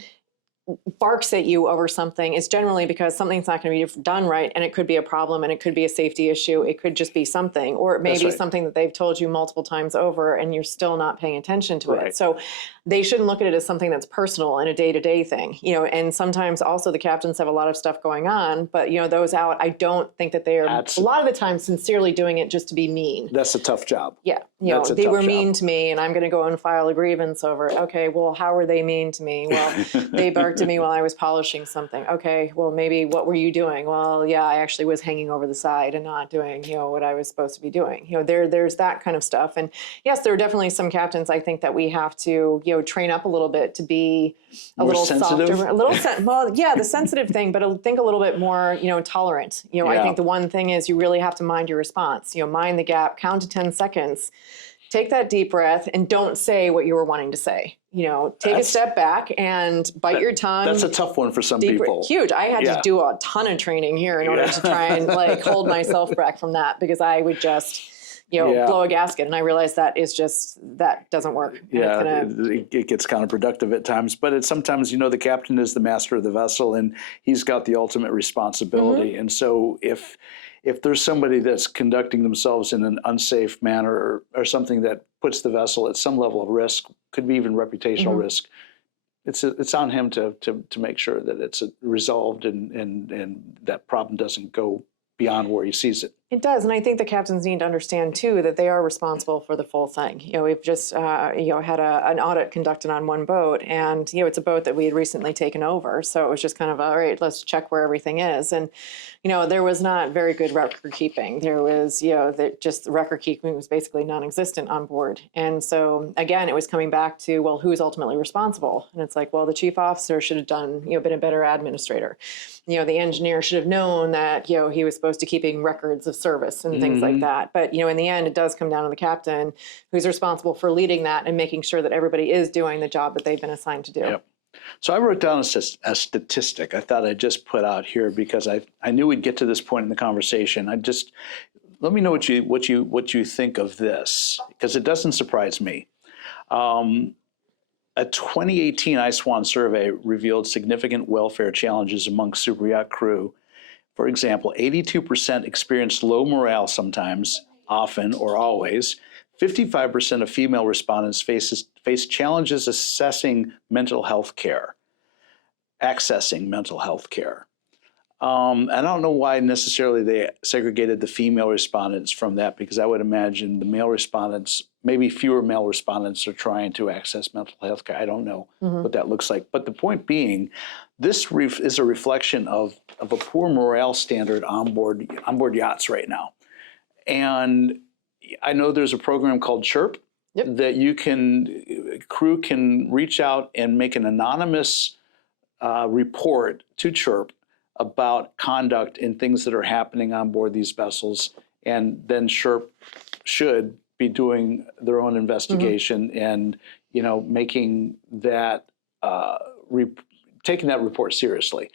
barks at you over something, it's generally because something's not going to be done right, and it could be a problem, and it could be a safety issue. It could just be something, or it may be something that they've told you multiple times over, and you're still not paying attention to it. So they shouldn't look at it as something that's personal and a day-to-day thing. And sometimes also the captains have a lot of stuff going on, but those out, I don't think that they are a lot of the time sincerely doing it just to be mean. That's a tough job. Yeah, they were mean to me, and I'm going to go and file a grievance over it. Okay, well, how were they mean to me? Well, they barked at me while I was polishing something. Okay, well, maybe what were you doing? Well, yeah, I actually was hanging over the side and not doing, what I was supposed to be doing. There's that kind of stuff. And yes, there are definitely some captains I think that we have to, train up a little bit to be a more little sensitive? softer, well, yeah, the sensitive thing, but I think a little bit more, tolerant. I think the one thing is you really have to mind your response. Mind the gap, count to 10 seconds. Take that deep breath and don't say what you were wanting to say. Take a step back and bite your tongue. That's a tough one for some people. Huge. I had to do a ton of training here in order to try and hold myself back from that, because I would just, blow a gasket. And I realized that doesn't work. It gets counterproductive at times, but it's sometimes, the captain is the master of the vessel and he's got the ultimate responsibility. And so if there's somebody that's conducting themselves in an unsafe manner or something that puts the vessel at some level of risk, could be even reputational risk, it's on him to make sure that it's resolved and that problem doesn't go beyond where he sees it. It does, and I think the captains need to understand too that they are responsible for the full thing. We've just had an audit conducted on one boat, and it's a boat that we had recently taken over, so it was just kind of all right. Let's check where everything is, and there was not very good record keeping. There was just the record keeping was basically non-existent on board, and so again it was coming back to, well, who's ultimately responsible? And it's like, well, the chief officer should have done been a better administrator. The engineer should have known that he was supposed to keeping records of service and things like that. But in the end, it does come down to the captain, who's responsible for leading that and making sure that everybody is doing the job that they've been assigned to do. Yep. So I wrote down a statistic I thought I'd just put out here because I knew we'd get to this point in the conversation. Let me know what you think of this, because it doesn't surprise me. A 2018 ICEWAN survey revealed significant welfare challenges among superyacht crew. For example, 82% experienced low morale sometimes, often, or always. 55% of female respondents face challenges accessing mental health care. I don't know why necessarily they segregated the female respondents from that, because I would imagine the male respondents, maybe fewer male respondents, are trying to access mental health care. I don't know what that looks like. But the point being, this is a reflection of a poor morale standard on board yachts right now. And I know there's a program called CHIRP that crew can reach out and make an anonymous report to CHIRP about conduct and things that are happening on board these vessels, and then CHIRP should be doing their own investigation and making that taking that report seriously.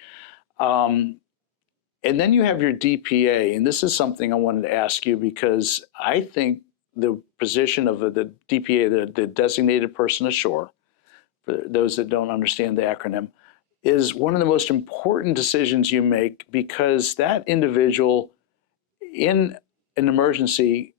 And then you have your DPA, and this is something I wanted to ask you, because I think the position of the DPA, the designated person ashore, for those that don't understand the acronym, is one of the most important decisions you make, because that individual in an emergency,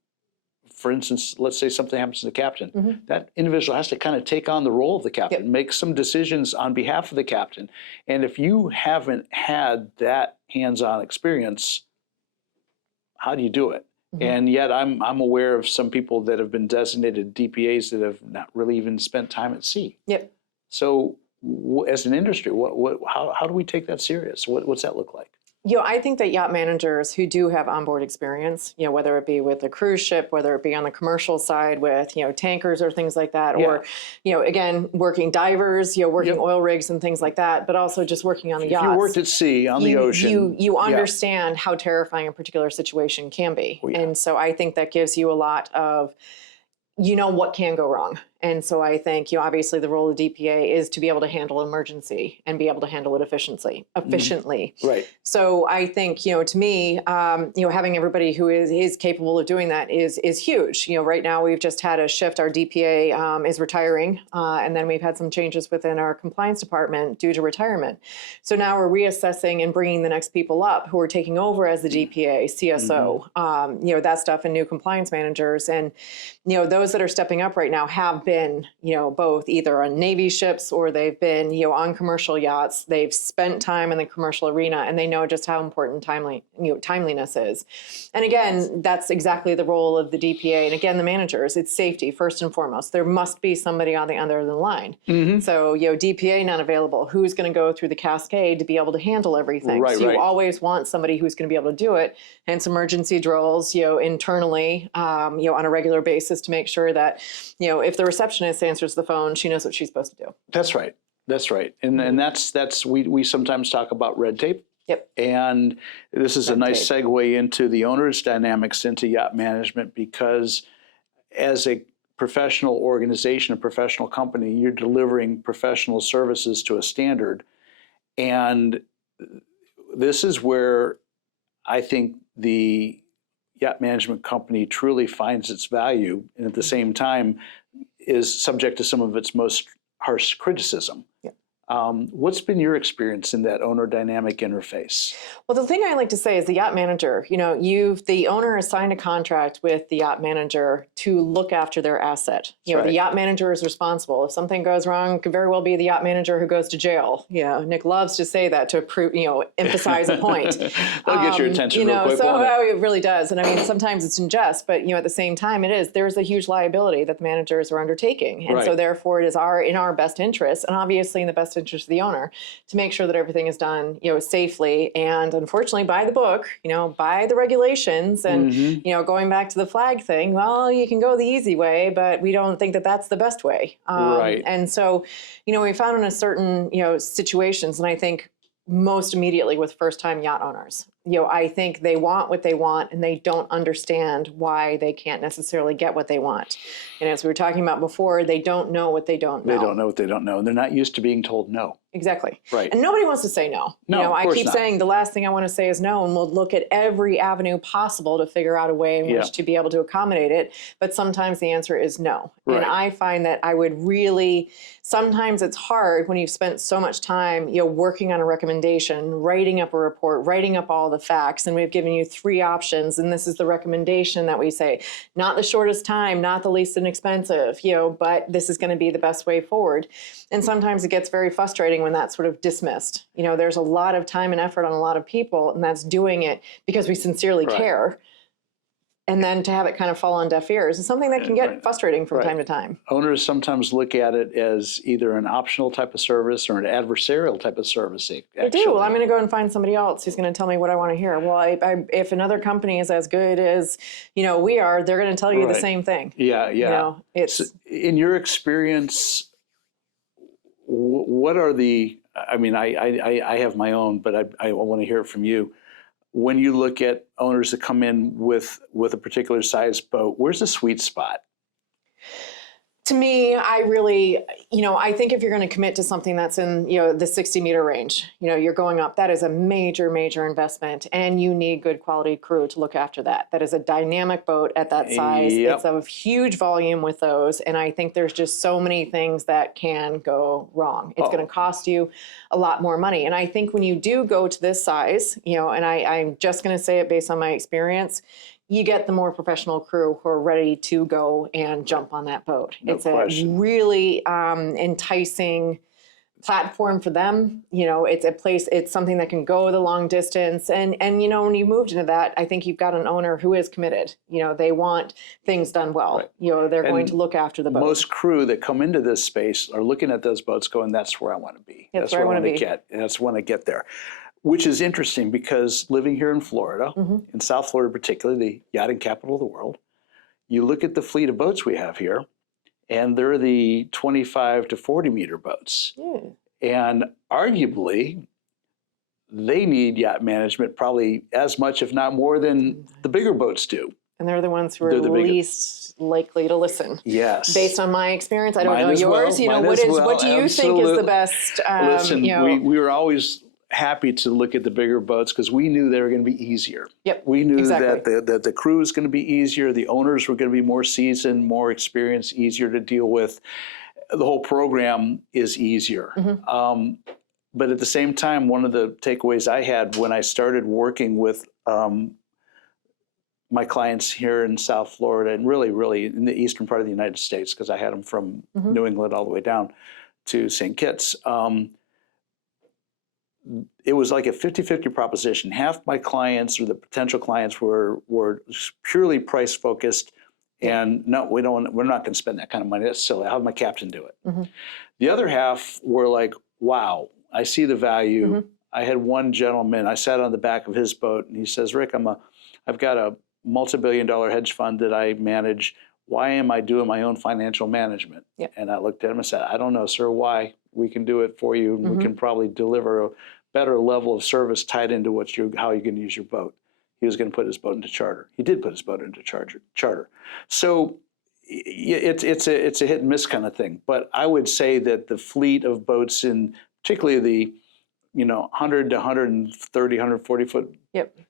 for instance, let's say something happens to the captain, that individual has to kind of take on the role of the captain, make some decisions on behalf of the captain. And if you haven't had that hands-on experience, how do you do it? And yet I'm aware of some people that have been designated DPAs that have not really even spent time at sea. So as an industry, how do we take that serious? What's that look like? I think that yacht managers who do have onboard experience, whether it be with a cruise ship, whether it be on the commercial side with, tankers or things like that, or, again, working divers, working oil rigs and things like that, but also just working on the yachts. If you worked at sea, on the ocean. You understand how terrifying a particular situation can be. And so I think that gives you a lot of, what can go wrong. And so I think, obviously the role of DPA is to be able to handle emergency and be able to handle it efficiently. Right. So I think, to me, having everybody who is capable of doing that is huge. Right now we've just had a shift. Our DPA is retiring, and then we've had some changes within our compliance department due to retirement. So now we're reassessing and bringing the next people up who are taking over as the DPA, CSO, that stuff, and new compliance managers. And, those that are stepping up right now have been, both either on Navy ships or they've been, on commercial yachts. They've spent time in the commercial arena, and they know just how important timeliness is. And again, that's exactly the role of the DPA. And again, the managers, it's safety first and foremost. There must be somebody on the other end of the line. So, DPA not available. Who's going to go through the cascade to be able to handle everything? So you always want somebody who's going to be able to do it. Hence emergency drills, internally, on a regular basis to make sure that, if the receptionist answers the phone, she knows what she's supposed to do. That's right. And that's we sometimes talk about red tape. And this is a nice segue into the owner's dynamics into yacht management, because as a professional organization, a professional company, you're delivering professional services to a standard. And this is where I think the yacht management company truly finds its value, and at the same time is subject to some of its most harsh criticism. What's been your experience in that owner dynamic interface? Well, the thing I like to say is the yacht manager, the owner has signed a contract with the yacht manager to look after their asset. The yacht manager is responsible. If something goes wrong, it could very well be the yacht manager who goes to jail. Nick loves to say that to prove, emphasize a point. That'll get your attention real quick. It really does. And I mean, sometimes it's unjust, but at the same time, there's a huge liability that the managers are undertaking. And so therefore it is in our best interest, and obviously in the best interest of the owner, to make sure that everything is done, safely and unfortunately by the book, by the regulations. And, going back to the flag thing, well, you can go the easy way, but we don't think that that's the best way. And so, we found in a certain, situations, and I think most immediately with first-time yacht owners, I think they want what they want, and they don't understand why they can't necessarily get what they want. And as we were talking about before, they don't know what they don't know. They don't know what they don't know. And they're not used to being told no. Exactly. Right. And nobody wants to say no. No, I keep saying the last thing I want to say is no, and we'll look at every avenue possible to figure out a way in which to be able to accommodate it. But sometimes the answer is no. And I find that I would really sometimes it's hard when you've spent so much time, working on a recommendation, writing up a report, writing up all the facts, and we've given you 3 options, and this is the recommendation that we say, not the shortest time, not the least inexpensive, but this is going to be the best way forward. And sometimes it gets very frustrating when that's sort of dismissed. There's a lot of time and effort on a lot of people, and that's doing it because we sincerely care. And then to have it kind of fall on deaf ears is something that can get frustrating from time to time. Owners sometimes look at it as either an optional type of service or an adversarial type of service. They do. Well, I'm going to go and find somebody else who's going to tell me what I want to hear. Well, if another company is as good as we are, they're going to tell you the same thing. Yeah. It's so in your experience, what are the? I mean, I have my own, but I want to hear it from you. When you look at owners that come in with a particular size boat, where's the sweet spot? To me, I really, I think if you're going to commit to something that's in, the 60-meter range, you're going up, that is a major, major investment, and you need good quality crew to look after that. That is a dynamic boat at that size. It's of huge volume with those, and I think there's just so many things that can go wrong. It's going to cost you a lot more money. And I think when you do go to this size, and I'm just going to say it based on my experience, you get the more professional crew who are ready to go and jump on that boat. It's a really enticing platform for them. It's a place, it's something that can go the long distance. And when you moved into that, I think you've got an owner who is committed. They want things done well. They're going to look after the boat. Most crew that come into this space are looking at those boats going, that's where I want to be. That's where I want to get. And that's when I get there. Which is interesting because living here in Florida, in South Florida particularly, the yachting capital of the world, you look at the fleet of boats we have here, and they're the 25 to 40 meter boats. And arguably, they need yacht management probably as much, if not more, than the bigger boats do. And they're the ones who are least likely to listen. Yes. Based on my experience, I don't know yours. What do you think is the best? Listen, we were always happy to look at the bigger boats because we knew they were going to be easier. We knew that the crew was going to be easier, the owners were going to be more seasoned, more experienced, easier to deal with. The whole program is easier. But at the same time, one of the takeaways I had when I started working with my clients here in South Florida and really in the eastern part of the United States, because I had them from New England all the way down to St. Kitts, it was like a 50-50 proposition. Half my clients or the potential clients were purely price focused, and no, we're not going to spend that kind of money. That's silly. I'll have my captain do it. The other half were like, wow, I see the value. I had one gentleman, I sat on the back of his boat, and he says, Rick, I've got a multi-billion-dollar hedge fund that I manage. Why am I doing my own financial management? And I looked at him and said, I don't know, sir, why? We can do it for you, and we can probably deliver a better level of service tied into how you're going to use your boat. He was going to put his boat into charter. He did put his boat into charter. So it's a hit and miss kind of thing. But I would say that the fleet of boats in particularly the 100 to 130, 140 foot,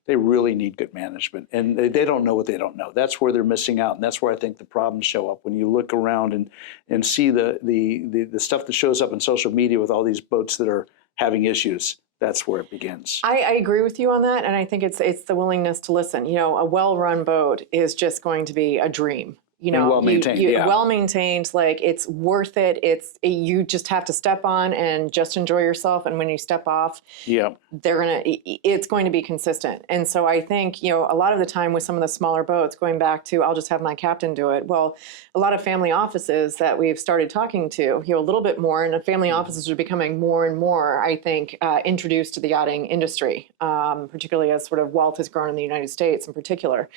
they really need good management. And they don't know what they don't know. That's where they're missing out. And that's where I think the problems show up when you look around and see the stuff that shows up in social media with all these boats that are having issues. That's where it begins. I agree with you on that. And I think it's the willingness to listen. A well-run boat is just going to be a dream. Well-maintained, well-maintained, like it's worth it. You just have to step on and just enjoy yourself. And when you step off, it's going to be consistent. And so I think, a lot of the time with some of the smaller boats, going back to, I'll just have my captain do it. Well, a lot of family offices that we've started talking to, a little bit more, and the family offices are becoming more and more, I think, introduced to the yachting industry, particularly as sort of wealth has grown in the United States in particular.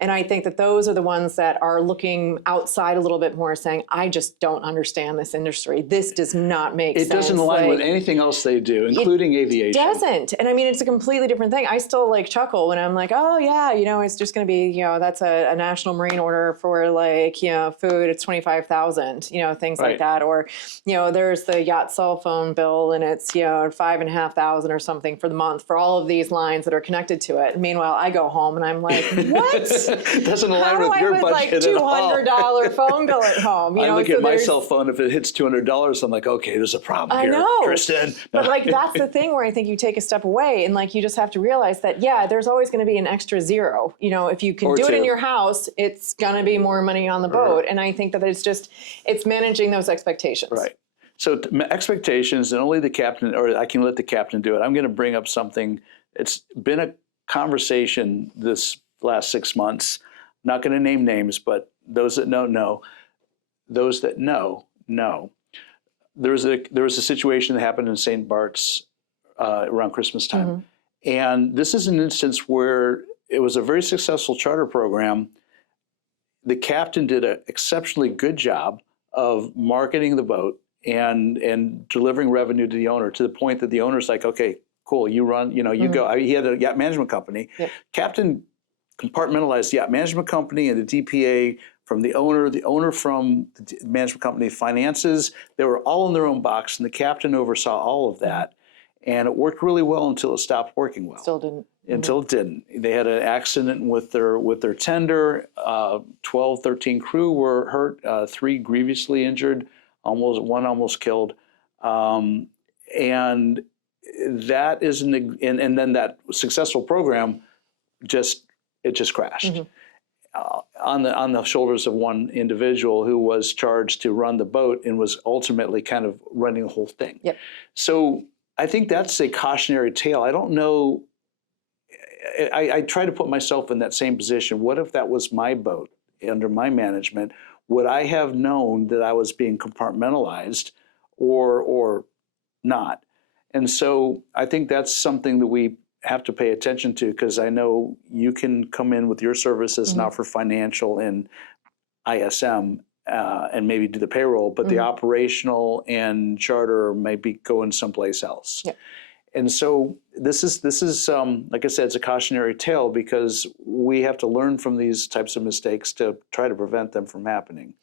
And I think that those are the ones that are looking outside a little bit more, saying, I just don't understand this industry. This does not make sense. It doesn't align with anything else they do, including aviation. It doesn't. And I mean, it's a completely different thing. I still chuckle when I'm like, oh yeah, it's just going to be, that's a national marine order for food. It's $25,000, things like that. Or, there's the yacht cell phone bill and it's, $5,500 or something for the month for all of these lines that are connected to it. And meanwhile, I go home and I'm like, what? doesn't how align do with I your with like budget at all. $200 phone bill at home? You I know, look so at my there's- cell phone, if it hits $200, I'm like, okay, there's a problem I here, know. Tristan. But like that's the thing where I think you take a step away and like you just have to realize that there's always going to be an extra zero. You know, if you can Or do it in two. your house, it's going to be more money on the boat. And I think that it's managing those expectations. Right. So expectations, and only the captain, or I can let the captain do it. I'm going to bring up something. It's been a conversation this last 6 months. Not going to name names, but those that know. Those that know. There was a situation that happened in St. Bart's around Christmas time. Mm-hmm. And this is an instance where it was a very successful charter program. The captain did an exceptionally good job of marketing the boat and delivering revenue to the owner, to the point that the owner's like, okay, cool, you run, you go. He had a yacht management company. Yep. Captain compartmentalized the yacht management company and the DPA from the owner from the management company finances. They were all in their own box, and the captain oversaw all of that. And it worked really well until it stopped working well. Still didn't. Until it didn't. They had an accident with their tender. 12, 13 crew were hurt, 3 grievously injured, one almost killed. And that is and then that successful program just crashed. On the shoulders of one individual who was charged to run the boat and was ultimately kind of running the whole thing. Yep. So I think that's a cautionary tale. I don't know. I try to put myself in that same position. What if that was my boat under my management? Would I have known that I was being compartmentalized or not? And so I think that's something that we have to pay attention to, because I know you can come in with your services and offer financial and ISM and maybe do the payroll, but the operational and charter may be going someplace else. Yep. And so this is like I said, it's a cautionary tale, because we have to learn from these types of mistakes to try to prevent them from happening.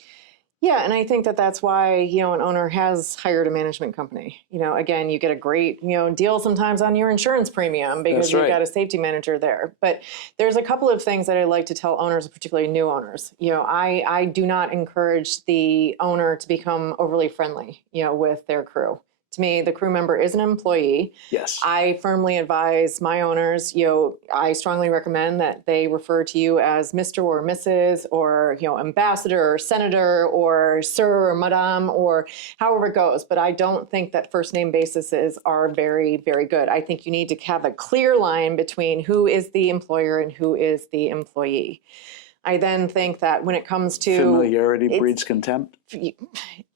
Yeah, and I think that that's why, an owner has hired a management company. Again, you get a great, deal sometimes on your insurance premium because you've got a safety manager there. But there's a couple of things that I like to tell owners, particularly new owners. I do not encourage the owner to become overly friendly, with their crew. To me, the crew member is an employee. Yes. I firmly advise my owners, I strongly recommend that they refer to you as Mr. or Mrs. or, ambassador or senator or sir or madame or however it goes. But I don't think that first name bases are very, very good. I think you need to have a clear line between who is the employer and who is the employee. I then think that when it comes to familiarity breeds contempt.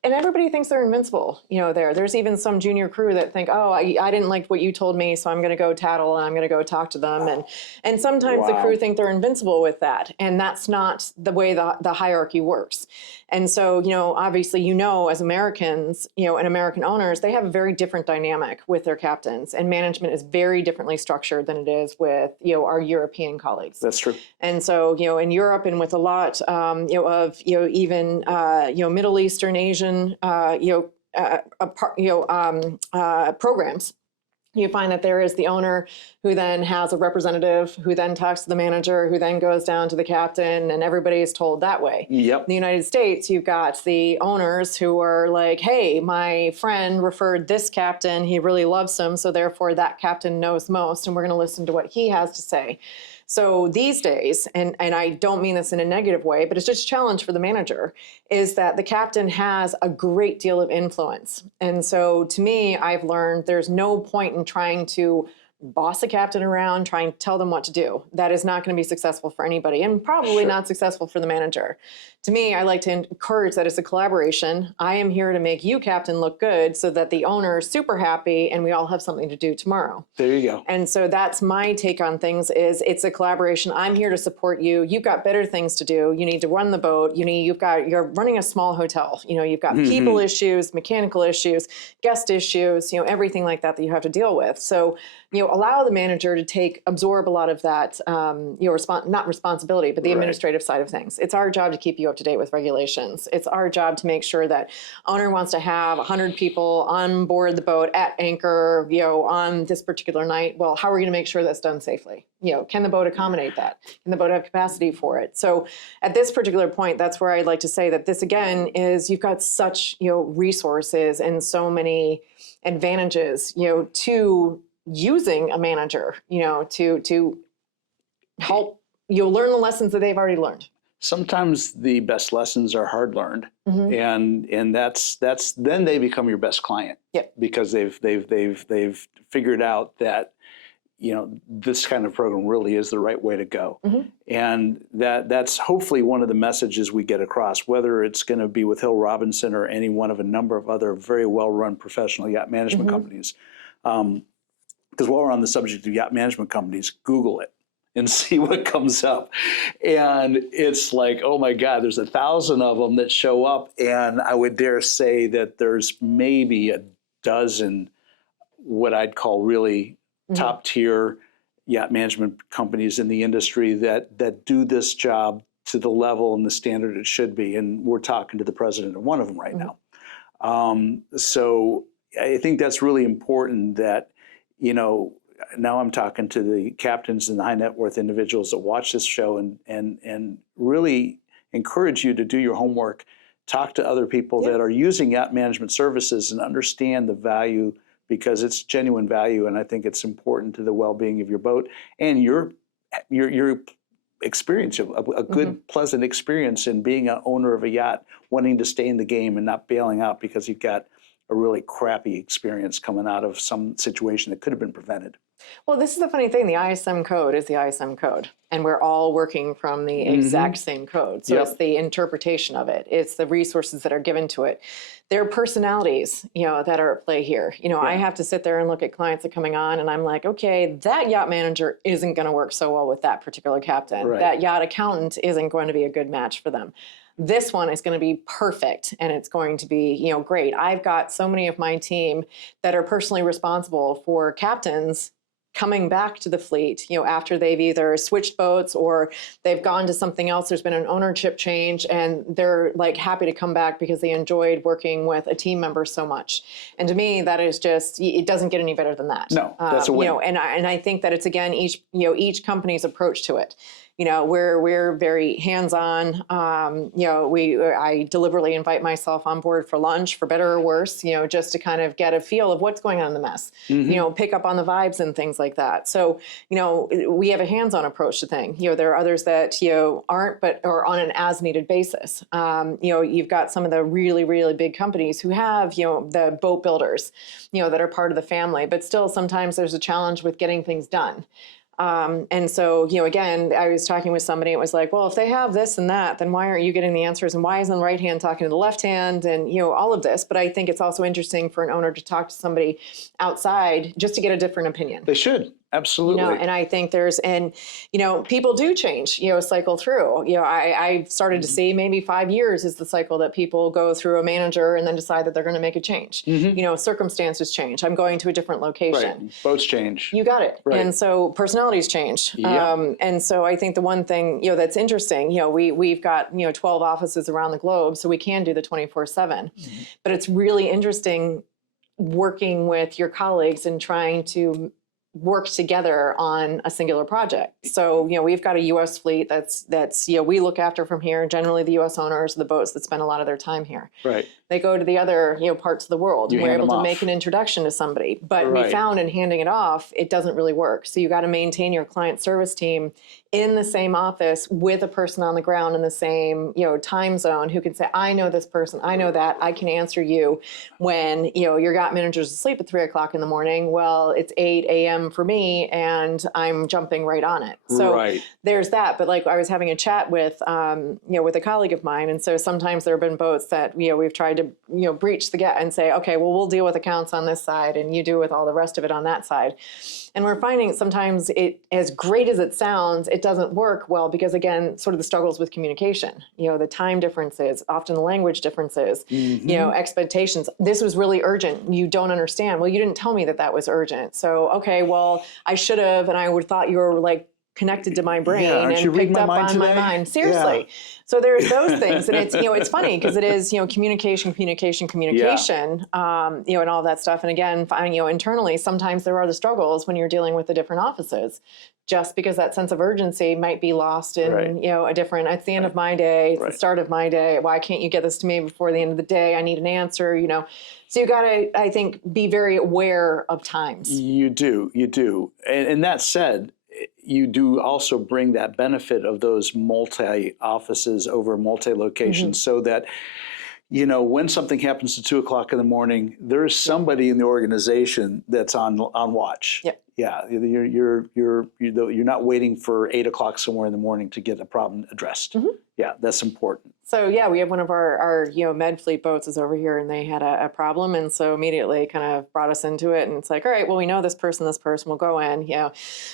And everybody thinks they're invincible, There's even some junior crew that think, oh, I didn't like what you told me, so I'm going to go tattle and I'm going to go talk to them. And sometimes the crew think they're invincible with that. And that's not the way the hierarchy works. And so, obviously, as Americans, and American owners, they have a very different dynamic with their captains. And management is very differently structured than it is with, our European colleagues. That's true. And so, in Europe and with a lot, of, even, Middle Eastern, Asian, programs, you find that there is the owner who then has a representative who then talks to the manager, who then goes down to the captain, and everybody is told that way. Yep. In the United States, you've got the owners who are like, hey, my friend referred this captain, he really loves him, so therefore that captain knows most, and we're going to listen to what he has to say. So these days, and I don't mean this in a negative way, but it's just a challenge for the manager, is that the captain has a great deal of influence. And so to me, I've learned there's no point in trying to boss a captain around, trying to tell them what to do. That is not going to be successful for anybody, and probably not successful for the manager. To me, I like to encourage that it's a collaboration. I am here to make you, captain, look good so that the owner is super happy and we all have something to do tomorrow. There you go. And so that's my take on things, is it's a collaboration. I'm here to support you. You've got better things to do. You need to run the boat. You're running a small hotel. You've got people issues, mechanical issues, guest issues, everything like that you have to deal with. So, allow the manager to absorb a lot of that, not responsibility, but the administrative side of things. It's our job to keep you up to date with regulations. It's our job to make sure that owner wants to have 100 people on board the boat at anchor, on this particular night. Well, how are we going to make sure that's done safely? Can the boat accommodate that? Can the boat have capacity for it? So at this particular point, that's where I'd like to say that this again is you've got such, resources and so many advantages, to using a manager, to help learn the lessons that they've already learned. Sometimes the best lessons are hard learned, and that's then they become your best client. Yep. Because they've figured out that this kind of program really is the right way to go, and that's hopefully one of the messages we get across, whether it's going to be with Hill Robinson or any one of a number of other very well-run professional yacht management companies. Because while we're on the subject of yacht management companies, Google it and see what comes up. And it's like, oh my God, there's 1,000 of them that show up. And I would dare say that there's maybe a dozen what I'd call really top tier yacht management companies in the industry that do this job to the level and the standard it should be. And we're talking to the president of one of them right now. So I think that's really important that, now I'm talking to the captains and the high net worth individuals that watch this show and really encourage you to do your homework, talk to other people that are using yacht management services and understand the value, because it's genuine value. And I think it's important to the well-being of your boat and your experience, a good, pleasant experience in being an owner of a yacht, wanting to stay in the game and not bailing out because you've got a really crappy experience coming out of some situation that could have been prevented. Well, this is the funny thing. The ISM code is the ISM code, and we're all working from the exact same code. So it's the interpretation of it. It's the resources that are given to it. There are personalities, that are at play here. I have to sit there and look at clients that are coming on, and I'm like, okay, that yacht manager isn't going to work so well with that particular captain. Right. That yacht accountant isn't going to be a good match for them. This one is going to be perfect, and it's going to be, great. I've got so many of my team that are personally responsible for captains coming back to the fleet, after they've either switched boats or they've gone to something else, there's been an ownership change, and they're like happy to come back because they enjoyed working with a team member so much. And to me, that is just, it doesn't get any better than that. No, that's a win. And I think that it's, again, each company's approach to it. We're very hands-on. I deliberately invite myself on board for lunch, for better or worse, just to kind of get a feel of what's going on in the mess, pick up on the vibes and things like that. So, we have a hands-on approach to things. There are others that, aren't, but are on an as-needed basis. You've got some of the really, really big companies who have, the boat builders, that are part of the family, but still sometimes there's a challenge with getting things done. And so, again, I was talking with somebody, it was like, well, if they have this and that, then why aren't you getting the answers? And why isn't the right hand talking to the left hand? And, all of this. But I think it's also interesting for an owner to talk to somebody outside just to get a different opinion. They should. Absolutely. And I think people do change, cycle through. I've started to see maybe 5 years is the cycle that people go through a manager and then decide that they're going to make a change. Circumstances change. I'm going to a different location. Right. Boats change. You got it. Right. And so personalities change. Yep. And so I think the one thing, that's interesting, we've got, 12 offices around the globe, so we can do the 24/7. But it's really interesting working with your colleagues and trying to work together on a singular project. So, we've got a U.S. fleet that's we look after from here. Generally, the U.S. owners of the boats that spend a lot of their time here. Right. They go to the other, parts of the world. We're able to make an introduction to somebody. But we found in handing it off, it doesn't really work. So you got to maintain your client service team in the same office with a person on the ground in the same, time zone who can say, I know this person, I know that, I can answer you when, your yacht manager's asleep at 3 o'clock in the morning. Well, it's 8 a.m. for me and I'm jumping right on it. So there's that. But like I was having a chat with, with a colleague of mine. And so sometimes there have been boats that, we've tried to, breach the gate and say, okay, well, we'll deal with accounts on this side and you do with all the rest of it on that side. And we're finding sometimes it, as great as it sounds, it doesn't work well because, again, sort of the struggles with communication, the time differences, often the language differences, expectations. This was really urgent. You don't understand. Well, you didn't tell me that that was urgent. So, okay, well, I should have, and I would thought you were like connected to my brain and picked up on my mind. Seriously. Yeah. So there's those things. And it's, it's funny because it is, communication, and all that stuff. And again, internally, sometimes there are the struggles when you're dealing with the different offices, just because that sense of urgency might be lost in, a different, it's the end of my day, it's the start of my day. Why can't you get this to me before the end of the day? I need an answer, So you got to, I think, be very aware of times. You do. And that said, you do also bring that benefit of those multi-offices over multi-locations so that, when something happens at 2 o'clock in the morning, there's somebody in the organization that's on watch. Yep. Yeah, you're not waiting for 8 o'clock somewhere in the morning to get a problem addressed. Yeah, that's important. So yeah, we have one of our med fleet boats is over here, and they had a problem, and so immediately kind of brought us into it. And it's like, all right, well, we know this person will go in.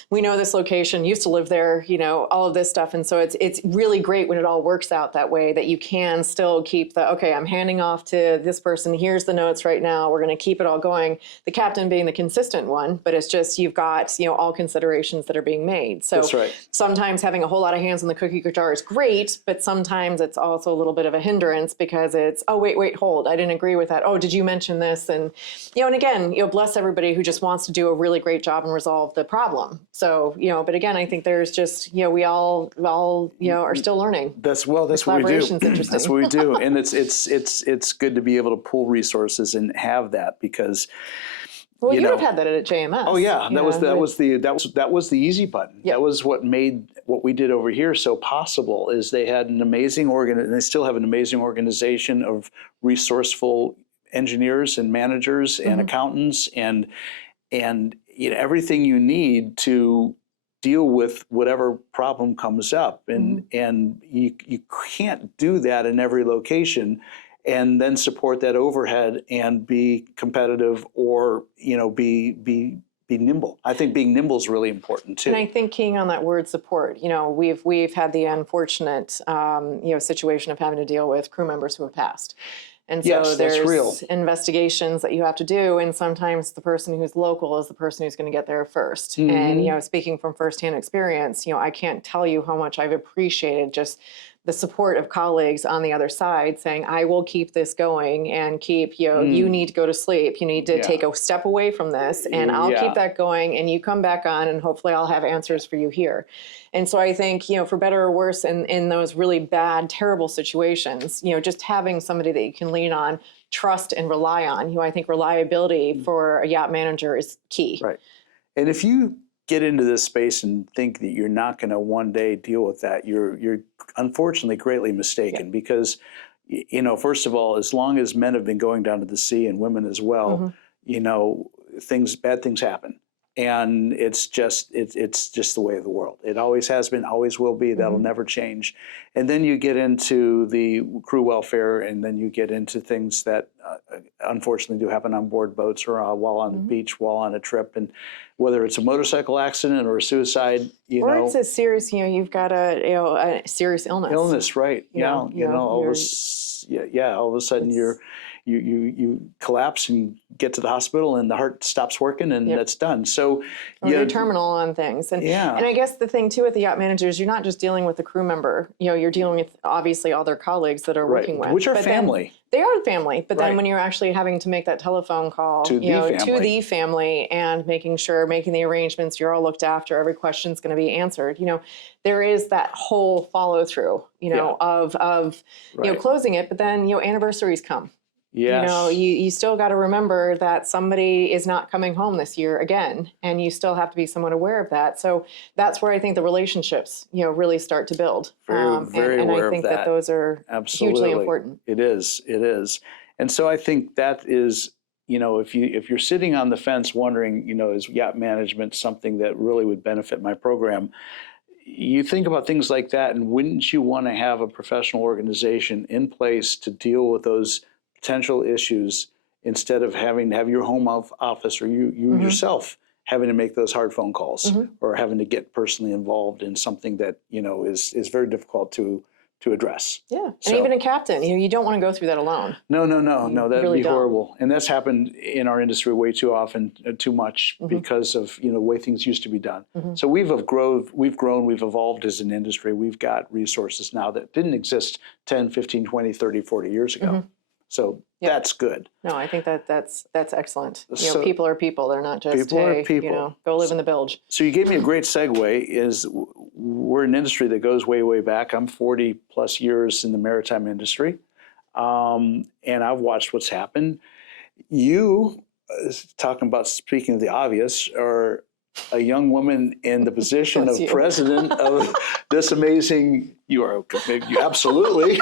We know this location, used to live there. All of this stuff, and so it's really great when it all works out that way. That you can still keep I'm handing off to this person. Here's the notes right now. We're going to keep it all going. The captain being the consistent one, but it's just you've got all considerations that are being made. So that's right. Sometimes having a whole lot of hands on the cookie jar is great, but sometimes it's also a little bit of a hindrance because it's, oh, wait, hold. I didn't agree with that. Oh, did you mention this? And, and again, bless everybody who just wants to do a really great job and resolve the problem. So, but again, I think there's just, we all are still learning. That's what we do. That's what we do. And it's good to be able to pool resources and have that because well, you'd have had that at JMS. Oh yeah, that was the easy button. Yep. That was what made what we did over here so possible. Is they had an amazing they still have an amazing organization of resourceful engineers and managers and accountants and everything you need to deal with whatever problem comes up. And you can't do that in every location and then support that overhead and be competitive or, be nimble. I think being nimble is really important too. And I think keying on that word support, we've had the unfortunate, situation of having to deal with crew members who have passed. And so there's investigations that you have to do, and sometimes the person who's local is the person who's going to get there first. And, speaking from firsthand experience, I can't tell you how much I've appreciated just the support of colleagues on the other side saying, I will keep this going and keep, you need to go to sleep. You need to take a step away from this and I'll keep that going and you come back on and hopefully I'll have answers for you here. And so I think, for better or worse in those really bad, terrible situations, just having somebody that you can lean on, trust and rely on, I think reliability for a yacht manager is key. Right. And if you get into this space and think that you're not going to one day deal with that, you're unfortunately greatly mistaken because, first of all, as long as men have been going down to the sea and women as well, bad things happen. And it's just the way of the world. It always has been, always will be. That'll never change. And then you get into the crew welfare, and then you get into things that unfortunately do happen on board boats or while on the beach, while on a trip. And whether it's a motorcycle accident or a suicide, or it's a serious, you've got a serious illness. Illness, right? All of a sudden you collapse and get to the hospital and the heart stops working and that's done. So you're terminal on things. And I guess the thing too with the yacht managers, you're not just dealing with the crew member, you're dealing with obviously all their colleagues that are working with. Which are family. They are family, but then when you're actually having to make that telephone call to the family and making the arrangements, you're all looked after, every question's going to be answered. There is that whole follow through, of closing it, but then anniversaries come. Yes. You still got to remember that somebody is not coming home this year again, and you still have to be somewhat aware of that. So that's where I think the relationships, really start to build. Very and aware I think of that those are hugely important. It is. And so I think that is, if you're sitting on the fence wondering, is yacht management something that really would benefit my program? You think about things like that, and wouldn't you want to have a professional organization in place to deal with those potential issues instead of having to have your home office or you yourself having to make those hard phone calls or having to get personally involved in something that is very difficult to to address. Yeah, So- and even a captain, you don't want to go through that alone. No, that'd really be don't. horrible. And that's happened in our industry way too often, too much, because of the way things used to be done. So we've grown, we've evolved as an industry. We've got resources now that didn't exist 10, 15, 20, 30, 40 years ago. So that's good. No, I think that's excellent. So- People are people. They're not just, People are hey, people. go live in the bilge. So you gave me a great segue. We're an industry that goes way, way back. I'm 40 plus years in the maritime industry, and I've watched what's happened. You, talking about speaking of the obvious, are a young woman in the position of president of this amazing. You are absolutely.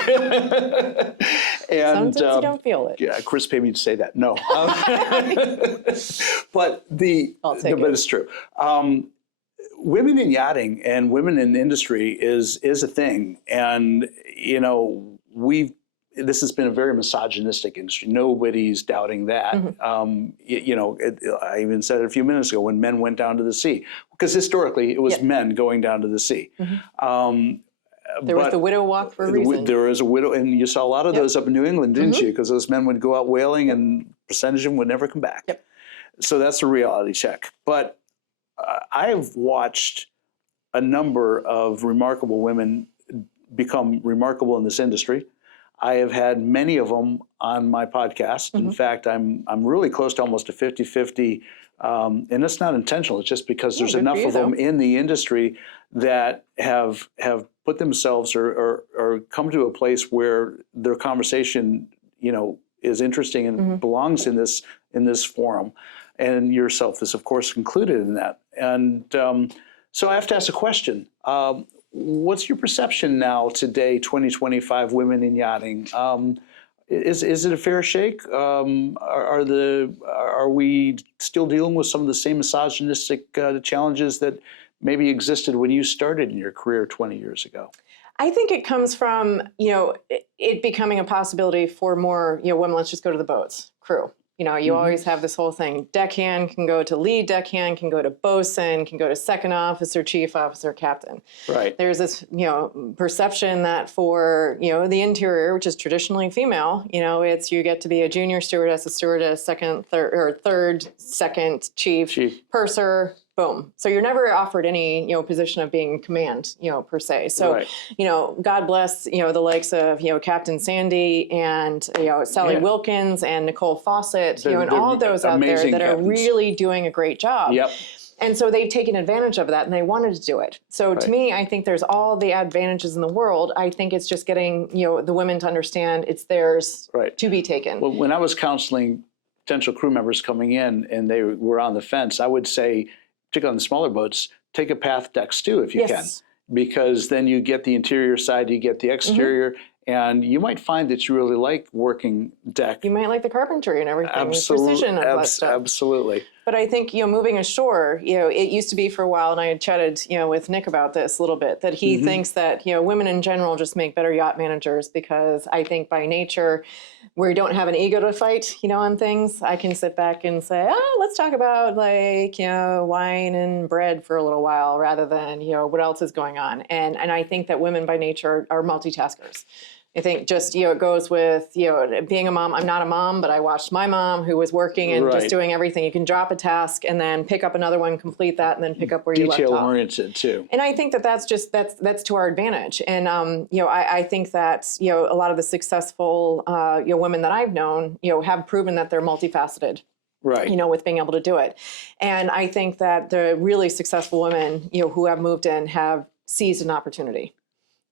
And Sometimes you don't feel it. yeah, Chris paid me to say that. No, but it's true. Women in yachting and women in industry is a thing, and this has been a very misogynistic industry. Nobody's doubting that. I even said it a few minutes ago when men went down to the sea, because historically it was men going down to the sea. There was the widow walk for a reason. There is a widow, and you saw a lot of those up in New England, didn't you? Because those men would go out whaling, and a percentage of them would never come back. So that's a reality check. But I've watched a number of remarkable women become remarkable in this industry. I have had many of them on my podcast. In fact, I'm really close to almost a 50-50, and it's not intentional. It's just because there's enough of them in the industry that have put themselves or come to a place where their conversation, is interesting and belongs in this forum. And yourself is, of course, included in that. And so I have to ask a question. What's your perception now today, 2025, women in yachting? Is it a fair shake? Are we still dealing with some of the same misogynistic challenges that maybe existed when you started in your career 20 years ago? I think it comes from, it becoming a possibility for more, women, let's just go to the boats, crew. You always have this whole thing. Deckhand can go to lead deckhand, can go to bosun, can go to second officer, chief officer, captain. Right. There's this, perception that for, the interior, which is traditionally female, it's you get to be a junior stewardess, a stewardess, third, second, chief, purser, boom. So you're never offered any, position of being in command, per se. So, God bless, the likes of, Captain Sandy and, Sally Wilkins and Nicole Fawcett, and all of those out there that are really doing a great job. Yep. And so they've taken advantage of that and they wanted to do it. So to me, I think there's all the advantages in the world. I think it's just getting, the women to understand it's theirs to be taken. Well, when I was counseling potential crew members coming in and they were on the fence, I would say, particularly on the smaller boats, take a path deck stew if you can, because then you get the interior side, you get the exterior, and you might find that you really like working deck. You might like the carpentry and everything, precision of that stuff. Absolutely. But I think, moving ashore, it used to be for a while, and I had chatted, with Nick about this a little bit, that he thinks that, women in general just make better yacht managers because I think by nature, we don't have an ego to fight, on things. I can sit back and say, let's talk about wine and bread for a little while rather than, what else is going on. And I think that women by nature are multitaskers. I think just, it goes with, being a mom. I'm not a mom, but I watched my mom who was working and just doing everything. You can drop a task and then pick up another one, complete that, and then pick up where you left off. Detail-oriented, too. And I think that's to our advantage. And, I think that, a lot of the successful, women that I've known, have proven that they're multifaceted. Right. With being able to do it. And I think that the really successful women, who have moved in have seized an opportunity.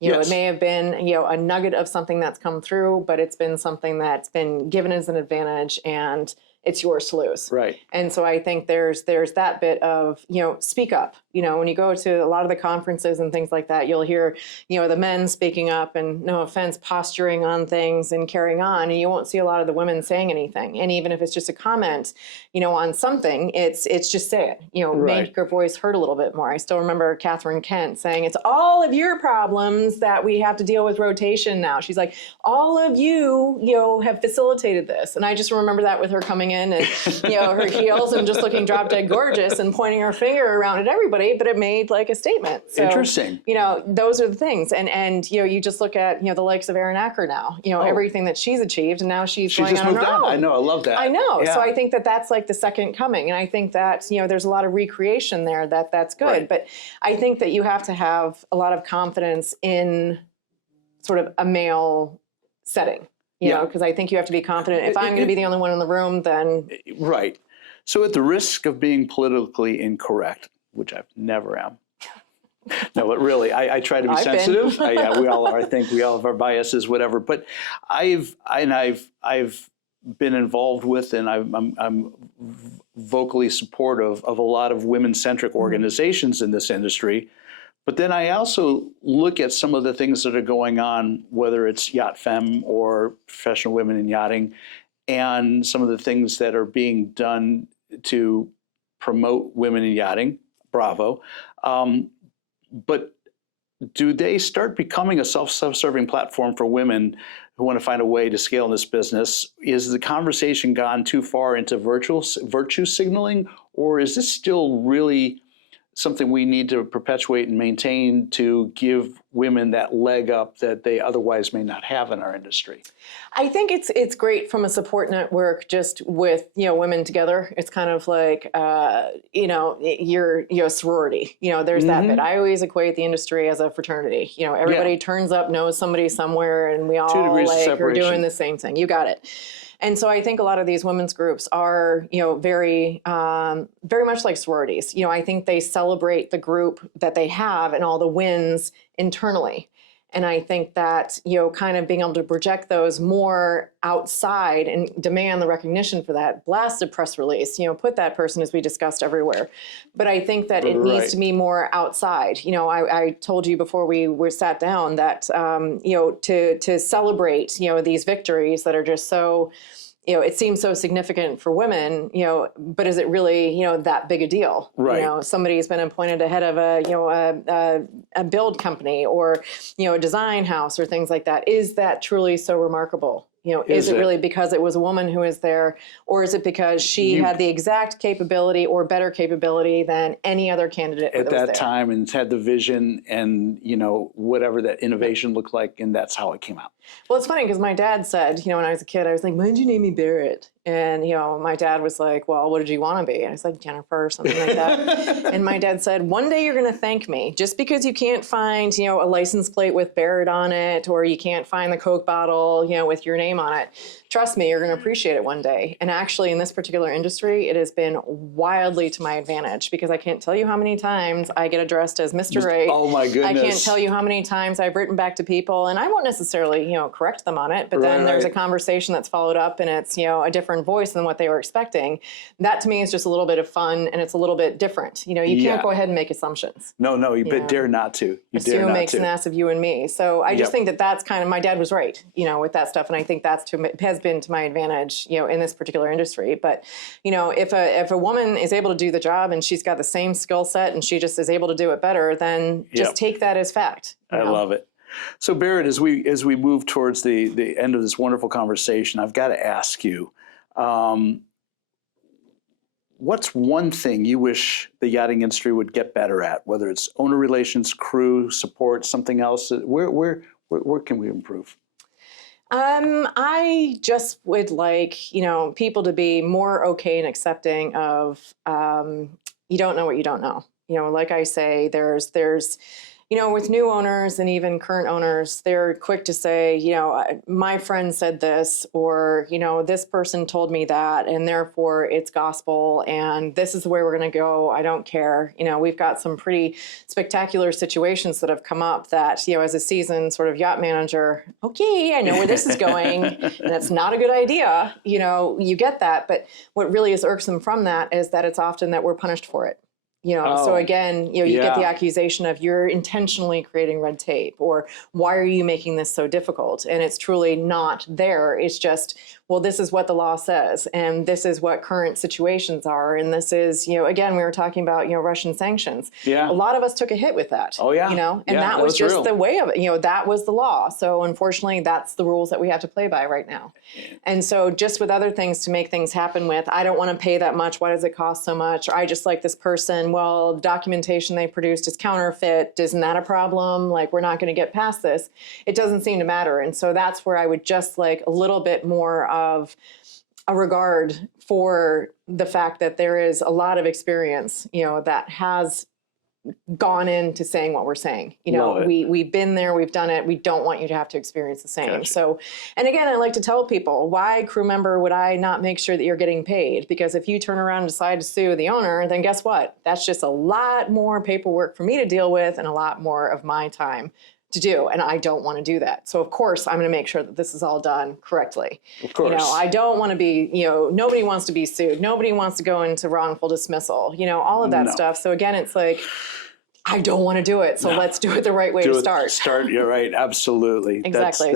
It may have been, a nugget of something that's come through, but it's been something that's been given as an advantage and it's yours to lose. Right. And so I think there's that bit of, speak up. When you go to a lot of the conferences and things like that, you'll hear, the men speaking up and, no offense, posturing on things and carrying on. And you won't see a lot of the women saying anything. And even if it's just a comment, on something, it's just say it, make your voice heard a little bit more. I still remember Catherine Kent saying, it's all of your problems that we have to deal with rotation now. She's like, all of you, have facilitated this. And I just remember that with her coming in and, her heels and just looking drop dead gorgeous and pointing her finger around at everybody. everybody, but it made like a statement. So, Interesting. You know, those are the things. And you know, you just look at, you know, the likes of Erin Acker now, you know, everything that she's achieved, and now she's going just on moved her own. on. I know. I love that. I know. Yeah. So I think that that's like the second coming. And I think that, you know, there's a lot of recreation there that's good. Right. But I think that you have to have a lot of confidence in sort of a male setting, you know, because I think you have to be confident. If I'm going to be the only one in the room, then. Right. So at the risk of being politically incorrect, which I never am. No, but really, I try to be sensitive. Yeah, we all are. I think we all have our biases, whatever. But I've been involved with, and I'm vocally supportive of a lot of women-centric organizations in this industry. But then I also look at some of the things that are going on, whether it's Yacht Femme or professional women in yachting, and some of the things that are being done to promote women in yachting. Bravo. But do they start becoming a self-serving platform for women who want to find a way to scale in this business? Is the conversation gone too far into virtue signaling, or is this still really something we need to perpetuate and maintain to give women that leg up that they otherwise may not have in our industry? I think it's great from a support network, just with, you know, women together. It's kind of like, you know, you're sorority, you know, there's that bit. I always equate the industry as a fraternity. You know, everybody turns up, knows somebody somewhere, and we all like are doing the same thing. You got it. And so I think a lot of these women's groups are, you know, very much like sororities. You know, I think they celebrate the group that they have and all the wins internally. And I think that, you know, kind of being able to project those more outside and demand the recognition for that, blast a press release, you know, put that person, as we discussed, everywhere. But I think that it needs to be more outside. You know, I told you before we were sat down that, you know, to celebrate, you know, these victories that are just so, you know, it seems so significant for women, you know, but is it really, you know, that big a deal? Right. You know, somebody's been appointed ahead of a, you know, a build company or, you know, a design house or things like that. Is that truly so remarkable? You know, is it really because it was a woman who was there, or is it because she had the exact capability or better capability than any other candidate at that time, and had the vision and, you know, whatever that innovation looked like, and that's how it came out? Well, it's funny because my dad said, you know, when I was a kid, I was like, why did you name me Barrett? And, you know, my dad was like, well, what did you want to be? And I was like, Jennifer or something like that. And my dad said, one day you're going to thank me. Just because you can't find, you know, a license plate with Barrett on it, or you can't find the Coke bottle, you know, with your name on it. Trust me, you're going to appreciate it one day. And actually, in this particular industry, it has been wildly to my advantage, because I can't tell you how many times I get addressed as Mr. Wright. Oh my goodness. I can't tell you how many times I've written back to people, and I won't necessarily, you know, correct them on it, but then there's a conversation that's followed up, and it's, you know, a different voice than what they were expecting. That to me is just a little bit of fun, and it's a little bit different. You know, you can't go ahead and make assumptions. No, you dare not to. Assume makes an ass of you and me. So I just think that that's kind of, my dad was right, you know, with that stuff, and I think that's has been to my advantage, you know, in this particular industry. But, you know, if a woman is able to do the job and she's got the same skill set and she just is able to do it better, then just take that as fact. I love it. So Barrett, as we move towards the end of this wonderful conversation, I've got to ask you, what's one thing you wish the yachting industry would get better at, whether it's owner relations, crew, support, something else? Where can we improve? I just would like, you know, people to be more okay and accepting of, you don't know what you don't know. You know, like I say, there's, you know, with new owners and even current owners, they're quick to say, you know, my friend said this, or, you know, this person told me that, and therefore it's gospel, and this is the way we're going to go. I don't care. You know, we've got some pretty spectacular situations that have come up that, you know, as a seasoned sort of yacht manager, okay, I know where this is going, and that's not a good idea. You know, you get that. But what really is irksome from that is that it's often that we're punished for it. You know, so again, you know, you get the accusation of you're intentionally creating red tape, or why are you making this so difficult? And it's truly not there. It's just well, this is what the law says, and this is what current situations are, and this is, again, we were talking about, Russian sanctions. Yeah. A lot of us took a hit with that. Oh, yeah. And that was just real. The way of it. That was the law. So unfortunately, that's the rules that we have to play by right now. And so just with other things to make things happen with, I don't want to pay that much. Why does it cost so much? Or I just like this person. Well, the documentation they produced is counterfeit. Isn't that a problem? Like, we're not going to get past this. It doesn't seem to matter. And so that's where I would just like a little bit more of a regard for the fact that there is a lot of experience, that has gone into saying what we're saying. We've been there, we've done it. We don't want you to have to experience the same. Gotcha. So, and again, I like to tell people, why, crew member, would I not make sure that you're getting paid? Because if you turn around and decide to sue the owner, then guess what? That's just a lot more paperwork for me to deal with and a lot more of my time to do, and I don't want to do that. So of course, I'm going to make sure that this is all done correctly. Of course. I don't want to be, nobody wants to be sued. Nobody wants to go into wrongful dismissal, all of that stuff. So again, it's like, I don't want to do it. So let's do it the right way to start. You're right. Absolutely. Exactly.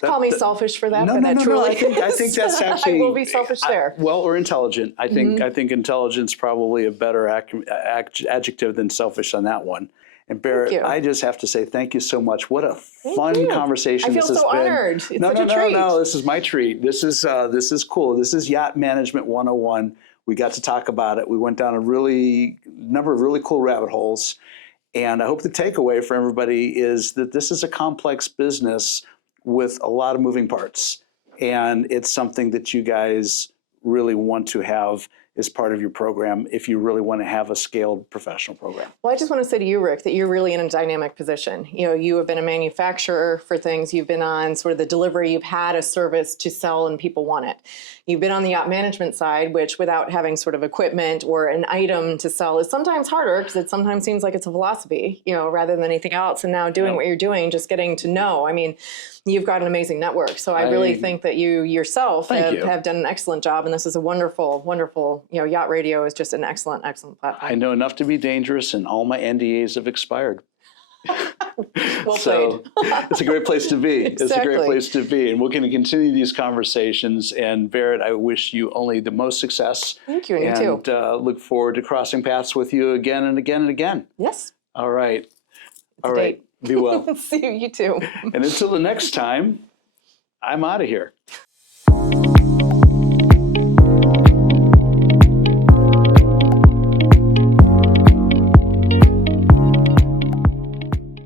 Call me selfish for that. No, but no. I think that's actually. I will be selfish there. Or intelligent. I think intelligent's probably a better adjective than selfish on that one. And Barrett, I just have to say thank you so much. What a fun conversation this has been. I feel so honored. It's such a treat. No. This is my treat. This is cool. This is Yacht Management 101. We got to talk about it. We went down a number of really cool rabbit holes. And I hope the takeaway for everybody is that this is a complex business with a lot of moving parts. And it's something that you guys really want to have as part of your program if you really want to have a scaled professional program. Well, I just want to say to you, Rick, that you're really in a dynamic position. You have been a manufacturer for things. You've been on sort of the delivery. You've had a service to sell and people want it. You've been on the yacht management side, which without having sort of equipment or an item to sell is sometimes harder because it sometimes seems like it's a philosophy, rather than anything else. And now doing what you're doing, just getting to know. I mean, you've got an amazing network. So I really think that you yourself have done an excellent job. And this is a wonderful, wonderful, Yacht Radio is just an excellent, excellent platform. I know enough to be dangerous and all my NDAs have expired. Well played. It's a great place to be. Exactly. It's a great place to be. And we're going to continue these conversations. And Barrett, I wish you only the most success. Thank you, and you too. And look forward to crossing paths with you again and again and again. Yes. All right. All right. Be well. See you too. And until the next time, I'm out of here.